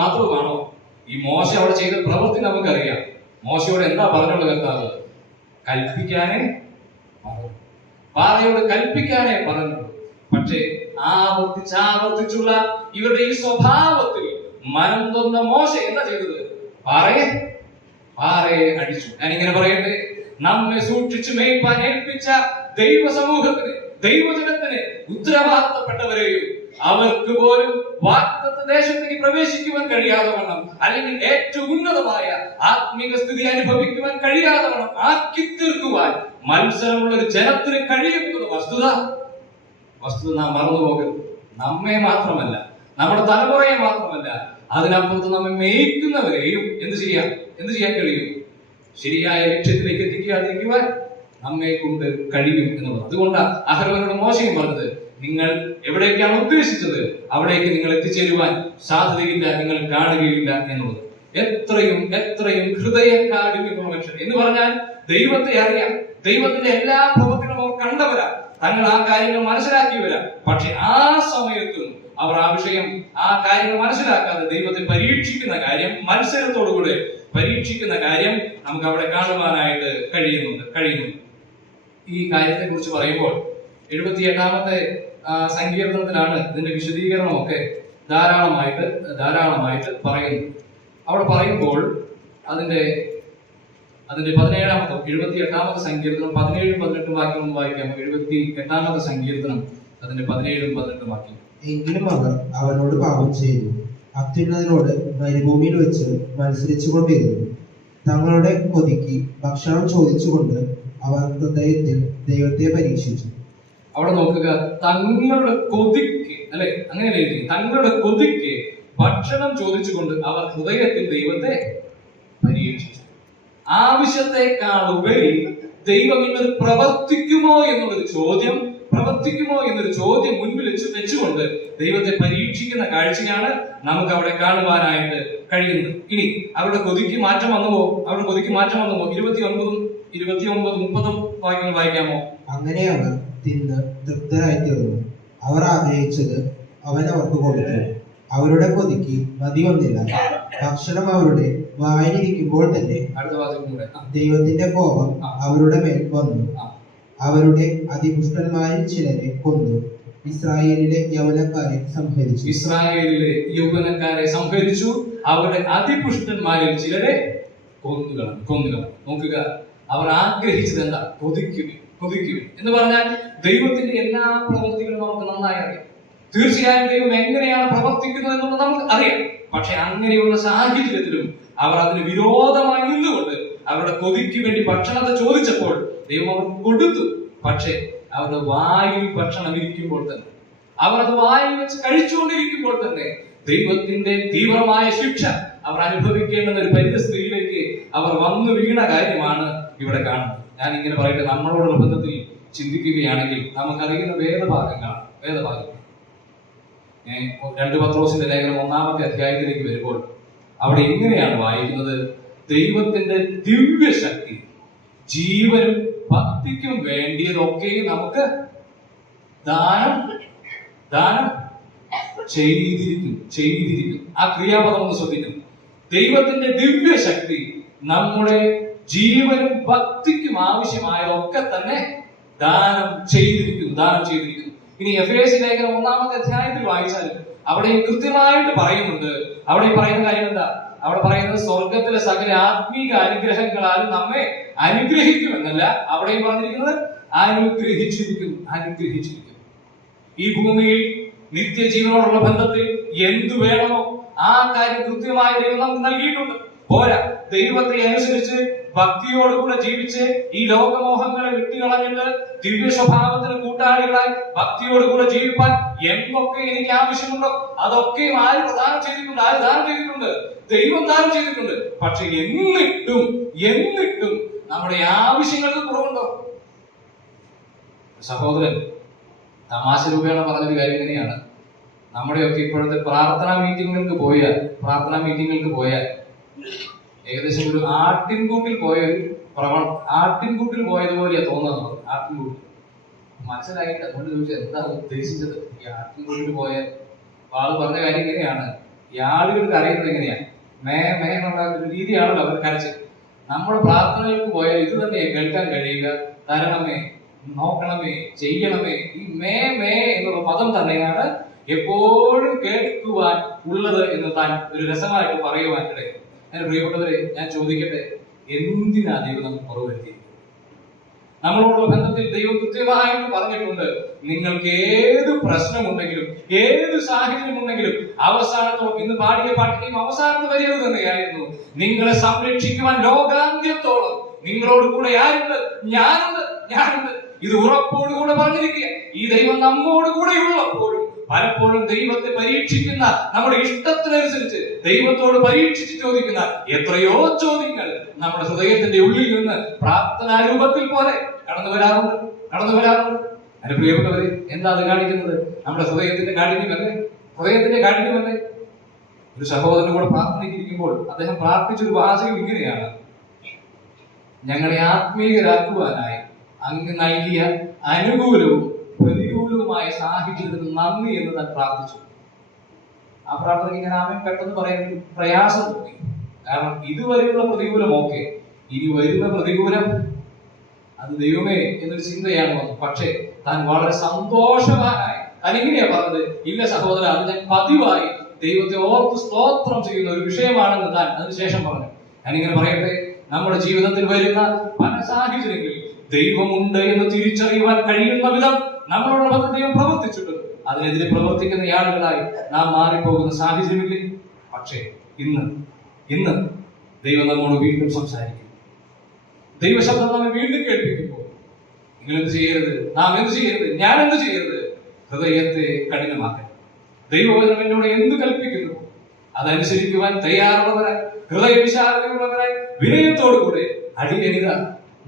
മാത്രവുമാണോ ഈ മോശ അവിടെ ചെയ്ത പ്രവൃത്തി നമുക്കറിയാം. മോശയോട് എന്താ പറഞ്ഞുള്ള കർത്താവ്? പാറയോട് കൽപ്പിക്കാനേ പറഞ്ഞുള്ളൂ. പക്ഷേ ആവർത്തിച്ചുള്ള ഇവരുടെ ഈ സ്വഭാവത്തിൽ മനം തൊന്ന മോശ എന്താ ചെയ്തത്? പാറയെ അടിച്ചു. ഞാനിങ്ങനെ പറയട്ടെ, നമ്മെ സൂക്ഷിച്ചു മേയ്പാൻ ഏൽപ്പിച്ച ദൈവ സമൂഹത്തിന്, ദൈവജനത്തിന് ഉത്തരവാദിത്തപ്പെട്ടവരെയും അവർക്ക് പോലും വാഗ്ദത്ത ദേശത്തേക്ക് പ്രവേശിക്കുവാൻ കഴിയാതെ വണ്ണം, അല്ലെങ്കിൽ ഏറ്റവും ഉന്നതമായ ആത്മീക സ്ഥിതി അനുഭവിക്കുവാൻ കഴിയാതെ വണ്ണം ആക്കി തീർക്കുവാൻ മത്സരമുള്ള ഒരു ജനത്തിന് കഴിയുമെന്നുള്ള വസ്തുത നാം മറന്നുപോകരുത്. നമ്മെ മാത്രമല്ല, നമ്മുടെ തലമുറയെ മാത്രമല്ല, അതിനപ്പുറത്ത് നമ്മെ മേയ്ക്കുന്നവരെയും എന്ത് ചെയ്യാൻ കഴിയും? ശരിയായ ലക്ഷ്യത്തിലേക്ക് എത്തിക്കാതിരിക്കുവാൻ നമ്മെ കൊണ്ട് കഴിയും എന്നുള്ളത്. അതുകൊണ്ടാണ് അഹരോനോട് മോശയും പറഞ്ഞത്, നിങ്ങൾ എവിടേക്കാണ് ഉദ്ദേശിച്ചത് അവിടേക്ക് നിങ്ങൾ എത്തിച്ചേരുവാൻ സാധ്യതയില്ല, നിങ്ങൾ കാണുകയില്ല എന്നുള്ളത്. എത്രയും ഹൃദയകാഠിന്യമുള്ള മനുഷ്യൻ എന്ന് പറഞ്ഞാൽ ദൈവത്തെ അറിയാം, ദൈവത്തിന്റെ എല്ലാ പ്രവൃത്തികളും അവർ കണ്ടവരാ, തങ്ങൾ ആ കാര്യങ്ങൾ മനസ്സിലാക്കിയവരാ. പക്ഷെ ആ സമയത്തും അവർ ആ കാര്യങ്ങൾ മനസ്സിലാക്കാതെ ദൈവത്തെ പരീക്ഷിക്കുന്ന കാര്യം, മത്സരത്തോടുകൂടെ പരീക്ഷിക്കുന്ന കാര്യം നമുക്ക് അവിടെ കാണുവാനായിട്ട് കഴിയുന്നുണ്ട്. ഈ കാര്യത്തെ കുറിച്ച് പറയുമ്പോൾ 78-ാമത്തെ സങ്കീർത്തനത്തിലാണ് ഇതിന്റെ വിശദീകരണമൊക്കെ ധാരാളമായിട്ട് പറയുന്നത്. അവിടെ പറയുമ്പോൾ അതിന്റെ 78-ാമത്തെ സങ്കീർത്തനം 17-18 വാക്യം വായിക്കാം. 78-ാമത്തെ സങ്കീർത്തനം അതിന്റെ 17-18 വാക്യം. എങ്കിലും അവർ അവനോട് പാപം ചെയ്തു, അത്യുന്നതനോട് മരുഭൂമിയിൽ വെച്ച് മത്സരിച്ചു കൊണ്ടിരുന്നു. തങ്ങളുടെ കൊതിക്ക് ഭക്ഷണം ചോദിച്ചുകൊണ്ട് അവർ ഹൃദയത്തിൽ ദൈവത്തെ പരീക്ഷിച്ചു. അവിടെ നോക്കുക, തങ്ങളുടെ കൊതിക്ക്, അല്ലെ അങ്ങനെയല്ലേ എഴുതി, തങ്ങളുടെ കൊതിക്ക് ഭക്ഷണം ചോദിച്ചുകൊണ്ട് അവർ ഹൃദയത്തിൽ ദൈവത്തെ പരീക്ഷിച്ചു. ആവശ്യത്തെക്കാൾ ഉപരി ദൈവം ഇന്നത് പ്രവർത്തിക്കുമോ എന്നൊരു ചോദ്യം മുൻപിൽ വെച്ചുകൊണ്ട് ദൈവത്തെ പരീക്ഷിക്കുന്ന കാഴ്ചയാണ് നമുക്ക് അവിടെ കാണുവാനായിട്ട് കഴിയുന്നത്. ഇനി അവരുടെ കൊതിക്ക് മാറ്റം വന്നുവോ? 29, 30 വാക്യങ്ങൾ വായിക്കാമോ? അങ്ങനെ അവർ തിന്ന് തൃപ്തരായി തീർന്നു. അവർ ആഗ്രഹിച്ചത് അവൻ അവർക്ക് കൊടുത്തു. അവരുടെ കൊതിക്ക് മതി വന്നില്ല. ഭക്ഷണം അവരുടെ വായിലിരിക്കുമ്പോൾ തന്നെ ദൈവത്തിന്റെ കോപം അവരുടെ മേൽ വന്നു. അവരുടെ അതിപുഷ്ടന്മാരിൽ ചിലരെ കൊന്നു. ഇസ്രായേലിലെ യൗവനക്കാരെ സംഹരിച്ചു. അവരുടെ അതിപുഷ്ടന്മാരിൽ ചിലരെ കൊന്നുകളഞ്ഞു. നോക്കുക, അവർ ആഗ്രഹിച്ചത് എന്താ? കൊതിക്കുവിൻ എന്ന് പറഞ്ഞാൽ ദൈവത്തിന്റെ എല്ലാ പ്രവൃത്തികളും നമുക്ക് നന്നായി അറിയാം. തീർച്ചയായും ദൈവം എങ്ങനെയാണ് പ്രവർത്തിക്കുന്നത് എന്നുള്ളത് നമുക്ക് അറിയാം. പക്ഷെ അങ്ങനെയുള്ള സാഹചര്യത്തിലും അവർ അതിന് വിരോധമായി നിന്നുകൊണ്ട് അവരുടെ കൊതിക്ക് വേണ്ടി ഭക്ഷണത്തെ ചോദിച്ചപ്പോൾ ദൈവം അവർക്ക് കൊടുത്തു. പക്ഷെ അവരുടെ വായിൽ ഭക്ഷണം ഇരിക്കുമ്പോൾ തന്നെ, അവർ അത് വായിൽ വെച്ച് കഴിച്ചുകൊണ്ടിരിക്കുമ്പോൾ തന്നെ ദൈവത്തിന്റെ തീവ്രമായ ശിക്ഷ അവർ അനുഭവിക്കേണ്ടുന്ന ഒരു പരിസ്ഥിതിയിലേക്ക് അവർ വന്നു വീണ കാര്യമാണ് ഇവിടെ കാണുന്നത്. ഞാൻ ഇങ്ങനെ പറയട്ടെ, നമ്മളോടുള്ള ബന്ധത്തിൽ ചിന്തിക്കുകയാണെങ്കിൽ നമുക്കറിയുന്ന വേദഭാഗങ്ങൾ 2 പത്രോസിന്റെ ലേഖനം 1-ാമത്തെ അധ്യായത്തിലേക്ക് വരുമ്പോൾ അവിടെ ഇങ്ങനെയാണ് വായിക്കുന്നത്: ദൈവത്തിന്റെ ദിവ്യശക്തി ജീവനും ഭക്തിക്കും വേണ്ടിയതൊക്കെ നമുക്ക് ദാനം ചെയ്തിരിക്കുന്നു. ആ ക്രിയാപദം ഒന്ന് ശ്രദ്ധിക്കുന്നു. ദൈവത്തിന്റെ ദിവ്യശക്തി നമ്മുടെ ജീവനും ഭക്തിക്കും ആവശ്യമായതൊക്കെ തന്നെ ദാനം ചെയ്തിരിക്കുന്നു. ഇനി എഫേസ്യ ലേഖനം 1-ാമത്തെ അധ്യായത്തിൽ വായിച്ചാലും അവിടെ കൃത്യമായിട്ട് പറയുന്നുണ്ട്. അവിടെ പറയുന്ന കാര്യം എന്താ? അവിടെ പറയുന്നത് സ്വർഗത്തിലെ സകല ആത്മീക അനുഗ്രഹങ്ങളാൽ നമ്മെ അനുഗ്രഹിക്കുമെന്നല്ല, അവിടെയും പറഞ്ഞിരിക്കുന്നത് അനുഗ്രഹിച്ചിരിക്കുന്നു. ഈ ഭൂമിയിൽ നിത്യജീവനോടുള്ള ബന്ധത്തിൽ എന്തു വേണമോ ആ കാര്യം കൃത്യമായ ദൈവം നമുക്ക് നൽകിയിട്ടുണ്ട്. പോരാ, ദൈവത്തെ അനുസരിച്ച് ഭക്തിയോടുകൂടെ ജീവിച്ച് ഈ ലോകമോഹങ്ങളെ വിട്ടുകളഞ്ഞിട്ട് ദിവ്യ സ്വഭാവത്തിന് കൂട്ടാളികളായി ഭക്തിയോടുകൂടെ ജീവിപ്പാൻ എന്തൊക്കെ എനിക്ക് ആവശ്യമുണ്ടോ അതൊക്കെയും ആര് ദാനം ചെയ്തിട്ടുണ്ട്? ദൈവം ദാനം ചെയ്തിട്ടുണ്ട്. പക്ഷെ എന്നിട്ടും നമ്മുടെ ആവശ്യങ്ങൾക്ക് കുറവുണ്ടോ? സഹോദരൻ തമാശ രൂപേണ പറഞ്ഞൊരു കാര്യം ഇങ്ങനെയാണ്: നമ്മുടെയൊക്കെ ഇപ്പോഴത്തെ പ്രാർത്ഥനാ മീറ്റിങ്ങുകൾക്ക് പോയാൽ ഏകദേശം ഒരു ആട്ടിൻകൂട്ടിൽ പോയതുപോലെയാ തോന്നുന്നത്. ആട്ടിൻകൂട്ടിൽ മനസ്സിലായിട്ട് അതുകൊണ്ട് ചോദിച്ചാൽ എന്താ ഉദ്ദേശിച്ചത്? ഈ ആട്ടിൻകൂട്ടിൽ പോയ ആള് പറഞ്ഞ കാര്യം ഇങ്ങനെയാണ്: ഈ ആളുകൾക്ക് അറിയുന്നത് എങ്ങനെയാണ്? മേ എന്നുള്ള ഒരു രീതിയാണല്ലോ അവർ കരച്ച്. നമ്മുടെ പ്രാർത്ഥനകൾക്ക് പോയാൽ ഇത് തന്നെ കേൾക്കാൻ കഴിയുക: തരണമേ, നോക്കണമേ, ചെയ്യണമേ. ഈ മേ എന്നുള്ള പദം തന്നെയാണ് എപ്പോഴും കേൾക്കുവാൻ ഉള്ളത് എന്ന് താൻ ഒരു രസമായിട്ട് പറയുവാനിടയിൽ. പ്രിയപ്പെട്ടവരെ, ഞാൻ ചോദിക്കട്ടെ, എന്തിനാ ദൈവം നമുക്ക് കുറവ് വരുത്തിയിരിക്കുന്നത്? നമ്മളോടുള്ള ബന്ധത്തിൽ ദൈവം കൃത്യമായിട്ട് പറഞ്ഞിട്ടുണ്ട്, നിങ്ങൾക്ക് ഏത് പ്രശ്നമുണ്ടെങ്കിലും ഏത് സാഹചര്യം ഉണ്ടെങ്കിലും അവസാനത്തോ, ഇന്ന് പാടിയ പാട്ടിന്റെയും അവസാനത്തെ വരിയത് തന്നെയായിരുന്നു, നിങ്ങളെ സംരക്ഷിക്കുവാൻ ലോകാന്ത്യത്തോളം നിങ്ങളോട് കൂടെ ആരുണ്ട്? ഞാനുണ്ട്. ഇത് ഉറപ്പോടുകൂടെ പറഞ്ഞിരിക്കുക. ഈ ദൈവം നമ്മോട് കൂടെ ഉള്ളപ്പോഴും പലപ്പോഴും ദൈവത്തെ പരീക്ഷിക്കുന്ന, നമ്മുടെ ഇഷ്ടത്തിനനുസരിച്ച് ദൈവത്തോട് പരീക്ഷിച്ച് ചോദിക്കുന്ന എത്രയോ ചോദ്യങ്ങൾ നമ്മുടെ ഹൃദയത്തിന്റെ ഉള്ളിൽ നിന്ന് പ്രാർത്ഥനാ രൂപത്തിൽ പോലെ കടന്നു വരാറുണ്ട്. അതിന് പ്രിയപ്പെട്ടവരെ, എന്താ അത് കാണിക്കുന്നത്? നമ്മുടെ ഹൃദയത്തിന്റെ കാഠിന്യമല്ലേ? ഒരു സഹോദരനെ കൂടെ പ്രാർത്ഥനയ്ക്കിരിക്കുമ്പോൾ അദ്ദേഹം പ്രാർത്ഥിച്ചൊരു വാചകം ഇങ്ങനെയാണ്: ഞങ്ങളെ ആത്മീയരാക്കുവാനായി അങ്ങ് നൽകിയ അനുകൂലവും പ്രതികൂലവുമായ സാഹചര്യത്തിന് നന്ദി എന്ന് താൻ പ്രാർത്ഥിച്ചു. ആ പ്രാർത്ഥനയ്ക്ക് ഞാൻ ആമേൻ പെട്ടെന്ന് പറയാൻ പ്രയാസം തോന്നി. കാരണം ഇതുവരെയുള്ള പ്രതികൂലമൊക്കെ, ഇനി വരുന്ന പ്രതികൂലം അത് ദൈവമേ എന്നൊരു ചിന്തയാണ് വന്നത്. പക്ഷേ താൻ വളരെ സന്തോഷവാനായി താൻ ഇങ്ങനെയാ പറഞ്ഞത്: ഇല്ല സഹോദര, അത് ഞാൻ പതിവായി ദൈവത്തെ ഓർത്ത് സ്തോത്രം ചെയ്യുന്ന ഒരു വിഷയമാണെന്ന് താൻ അതിനുശേഷം പറഞ്ഞു. ഞാനിങ്ങനെ പറയട്ടെ, നമ്മുടെ ജീവിതത്തിൽ വരുന്ന പല സാഹചര്യങ്ങളിൽ ദൈവമുണ്ട് എന്ന് തിരിച്ചറിയുവാൻ കഴിയുന്ന വിധം നമ്മളോട് ദൈവം പ്രവർത്തിച്ചിട്ടുണ്ട്. അതിനെതിരെ പ്രവർത്തിക്കുന്ന ആളുകളായി നാം മാറിപ്പോകുന്ന സാഹചര്യമില്ലേ? പക്ഷേ ഇന്ന് ദൈവം നമ്മോട് വീണ്ടും സംസാരിക്കും. ദൈവശബ്ദം നമ്മെ വീണ്ടും കേൾപ്പിക്കുമ്പോൾ നിങ്ങൾ എന്ത് ചെയ്യരുത്, നാം എന്ത് ചെയ്യരുത്, ഞാൻ എന്ത് ചെയ്യരുത്? ഹൃദയത്തെ കഠിനമാക്കാൻ. ദൈവവചനം എന്നോട് എന്ത് കൽപ്പിക്കുന്നു അതനുസരിക്കുവാൻ തയ്യാറുള്ളവരായി, ഹൃദയ വിശാലതയുള്ളവരായി, വിനയത്തോടുകൂടെ അടിയനിത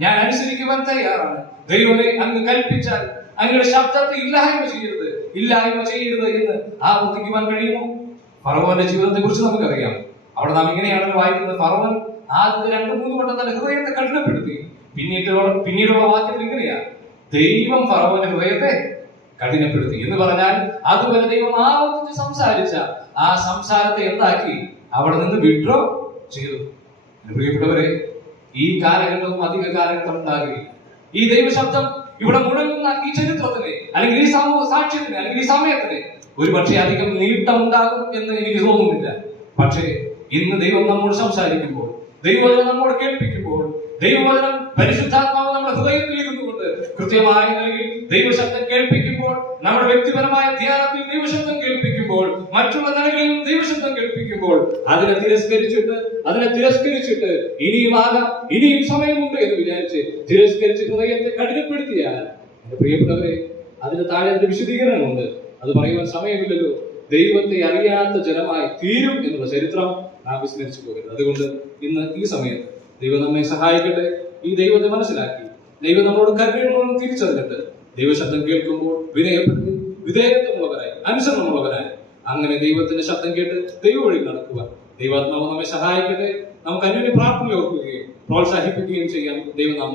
ഞാൻ അനുസരിക്കുവാൻ തയ്യാറാണ്. ദൈവമേ, അങ്ങ് കൽപ്പിച്ചാൽ അങ്ങയുടെ ശബ്ദത്തെ ഇല്ലായ്മ ചെയ്യരുത് എന്ന് ആവർത്തിക്കുവാൻ കഴിയുമോ? ഫറവോന്റെ ജീവിതത്തെ കുറിച്ച് നമുക്കറിയാം. അവിടെ നാം ഇങ്ങനെയാണ് വായിക്കുന്നത്: ഫറവോൻ ആദ്യത്തെ 2-3 വട്ടം തന്റെ ഹൃദയത്തെ കഠിനപ്പെടുത്തി. പിന്നീടുള്ള വാക്യത്തിൽ ഇങ്ങനെയാ: ദൈവം ഫറവോന്റെ ഹൃദയത്തെ കഠിനപ്പെടുത്തി എന്ന് പറഞ്ഞാൽ അതുപോലെ ദൈവം ആവർത്തിച്ച് സംസാരിച്ച ആ സംസാരത്തെ എന്താക്കി? അവിടെ നിന്ന് വിഡ്രോ ചെയ്തു. പ്രിയപ്പെട്ടവരെ, ഈ കാലഘട്ടവും അധിക കാലഘട്ടം ഉണ്ടാകുകയില്ല. ഈ ദൈവശബ്ദം ഇവിടെ മുഴങ്ങുന്ന ഈ ചരിത്രത്തിന്, അല്ലെങ്കിൽ ഈ സമൂഹ സാക്ഷ്യത്തിന്, അല്ലെങ്കിൽ ഈ സമയത്തിന് ഒരു പക്ഷേ അധികം നീട്ടമുണ്ടാകും എന്ന് എനിക്ക് തോന്നുന്നില്ല. പക്ഷേ ഇന്ന് ദൈവം നമ്മോട് സംസാരിക്കുമ്പോൾ, ദൈവവചനം നമ്മോട് കേൾപ്പിക്കുമ്പോൾ, ദൈവവചനം പരിശുദ്ധാത്മാവ് നമ്മുടെ ഹൃദയത്തിൽ ഇരുന്നുകൊണ്ട് കൃത്യമായ നിലയിൽ ദൈവശബ്ദം കേൾപ്പിക്കുമ്പോൾ, നമ്മുടെ വ്യക്തിപരമായ ധ്യാനത്തിൽ ദൈവശബ്ദം കേൾപ്പിക്കുമ്പോൾ, മറ്റുള്ള നിലകളിലും ദൈവശബ്ദം കേൾപ്പിക്കുമ്പോൾ, അതിനെ തിരസ്കരിച്ചിട്ട് ഇനിയും സമയമുണ്ട് എന്ന് വിചാരിച്ച് തിരസ്കരിച്ച് ഹൃദയത്തെ കഠിനപ്പെടുത്തിയാൽ, പ്രിയപ്പെട്ടവരെ, അതിന് താഴെ അതിന്റെ വിശദീകരണമുണ്ട്. അത് പറയുവാൻ സമയമില്ലല്ലോ. ദൈവത്തെ അറിയാത്ത ജനമായി തീരും എന്നുള്ള ചരിത്രം നാം വിസ്മരിച്ചു പോകരുത്. അതുകൊണ്ട് ഇന്ന് ഈ സമയത്ത് ദൈവം നമ്മെ സഹായിക്കട്ടെ. ഈ ദൈവത്തെ മനസ്സിലാക്കി, ദൈവം നമ്മളോട് കരുണയോടെ തിരിച്ചറിഞ്ഞിട്ട് ദൈവശബ്ദം കേൾക്കുമ്പോൾ വിനയപ്പെട്ട് വിധേയത്വമുള്ളവരായി, അനുസരണമുള്ളവരായി, അങ്ങനെ ദൈവത്തിന്റെ ശബ്ദം കേട്ട് ദൈവ വഴി നടക്കുവാൻ ദൈവാത്മാവ് നമ്മെ സഹായിക്കട്ടെ. നമുക്ക് അന്യോന്യ പ്രാർത്ഥന ഓർക്കുകയും പ്രോത്സാഹിപ്പിക്കുകയും ചെയ്യാം. ദൈവം നാം